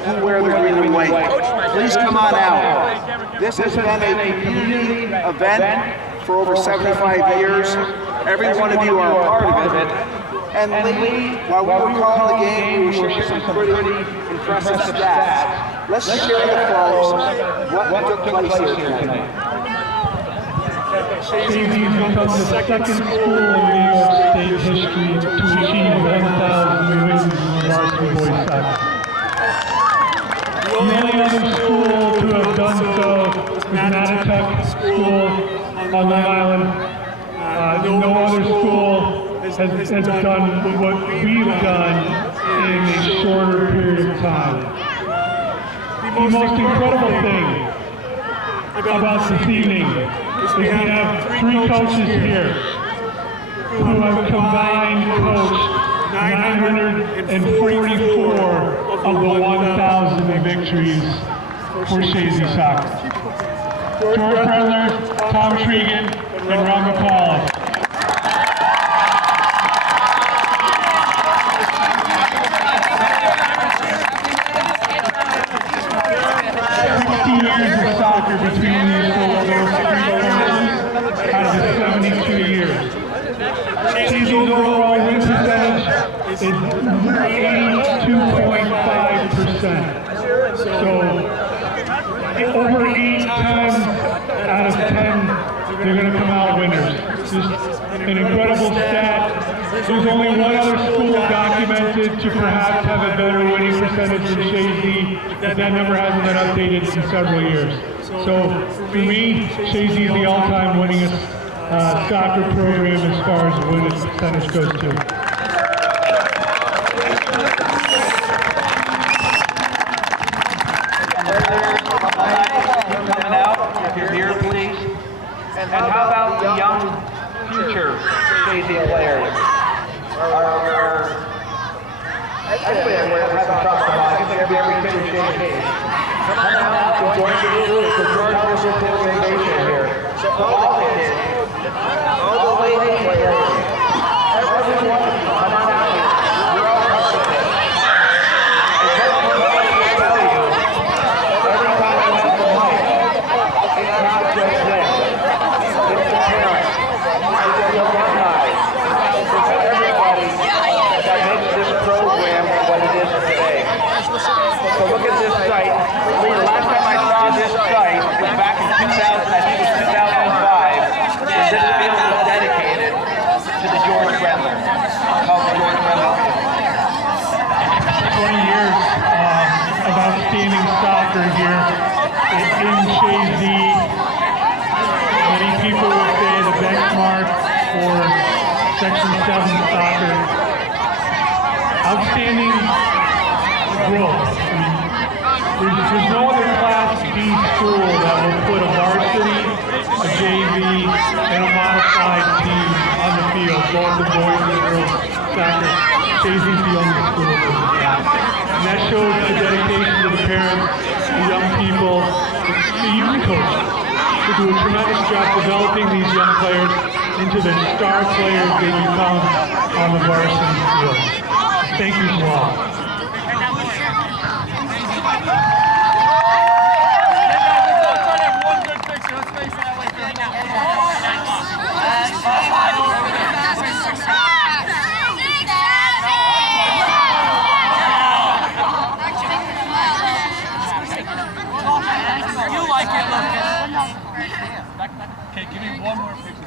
who wear the green and white, please come on out. This has been a community event for over 75 years. Every one of you are a part of it. And Lee, while we were calling the game, we were sharing some pretty impressive stats. Let's share with folks what took place here tonight. Chazy has become the second school in New York State history to achieve 1,000 wins in varsity boys soccer. The only other school to have done so is Matatuck School on Long Island. No other school has done what we've done in a shorter period of time. The most incredible thing about this evening is we have 3 coaches here who have combined coached 944 of the 1,000 victories for Chazy soccer. George Bremler, Tom Shregan, and Ron McCall. Years of soccer between these schools out of the 72 years. Chazy's overall win percentage is 82.5%. So over 8 times out of 10, they're going to come out winners. Just an incredible stat. There's only one other school documented to perhaps have a better winning percentage than Chazy, but that number hasn't been updated in several years. So for me, Chazy is the all-time winningest soccer program as far as the winning percentage goes to. Coming out, if you're here, please. And how about the young future Chazy players? Everybody has a cross the line. Every kid is Chazy. Come out and join the George Bremler organization here. So all the kids, all the lady players, everyone, come on out here. You're all part of it. And Coach will tell you, every time you have the mic, Section 7 soccer. Outstanding growth. There's no other Class B school that will put a varsity, a JV, and a modified team on the field, both the boys and girls soccer. Chazy's the only school that does that. And that shows the dedication to the parents, the young people, the youth coaches, who do a tremendous job developing these young players into the star players they become on the varsity field. Thank you to all. You like it, Lucas. Okay, give me one more picture.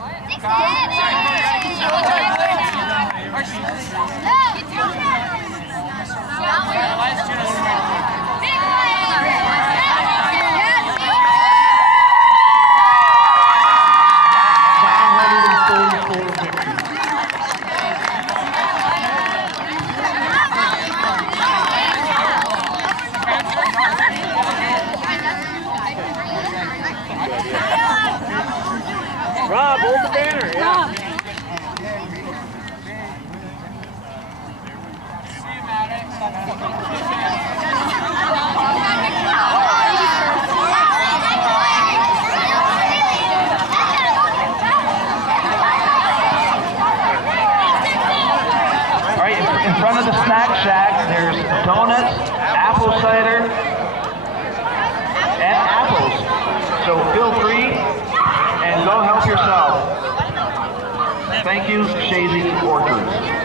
Rob, hold the banner. Yeah. All right, in front of the snack shack, there's donuts, apple cider, and apples. So feel free and go help yourself. Thank you, Chazy Orchards.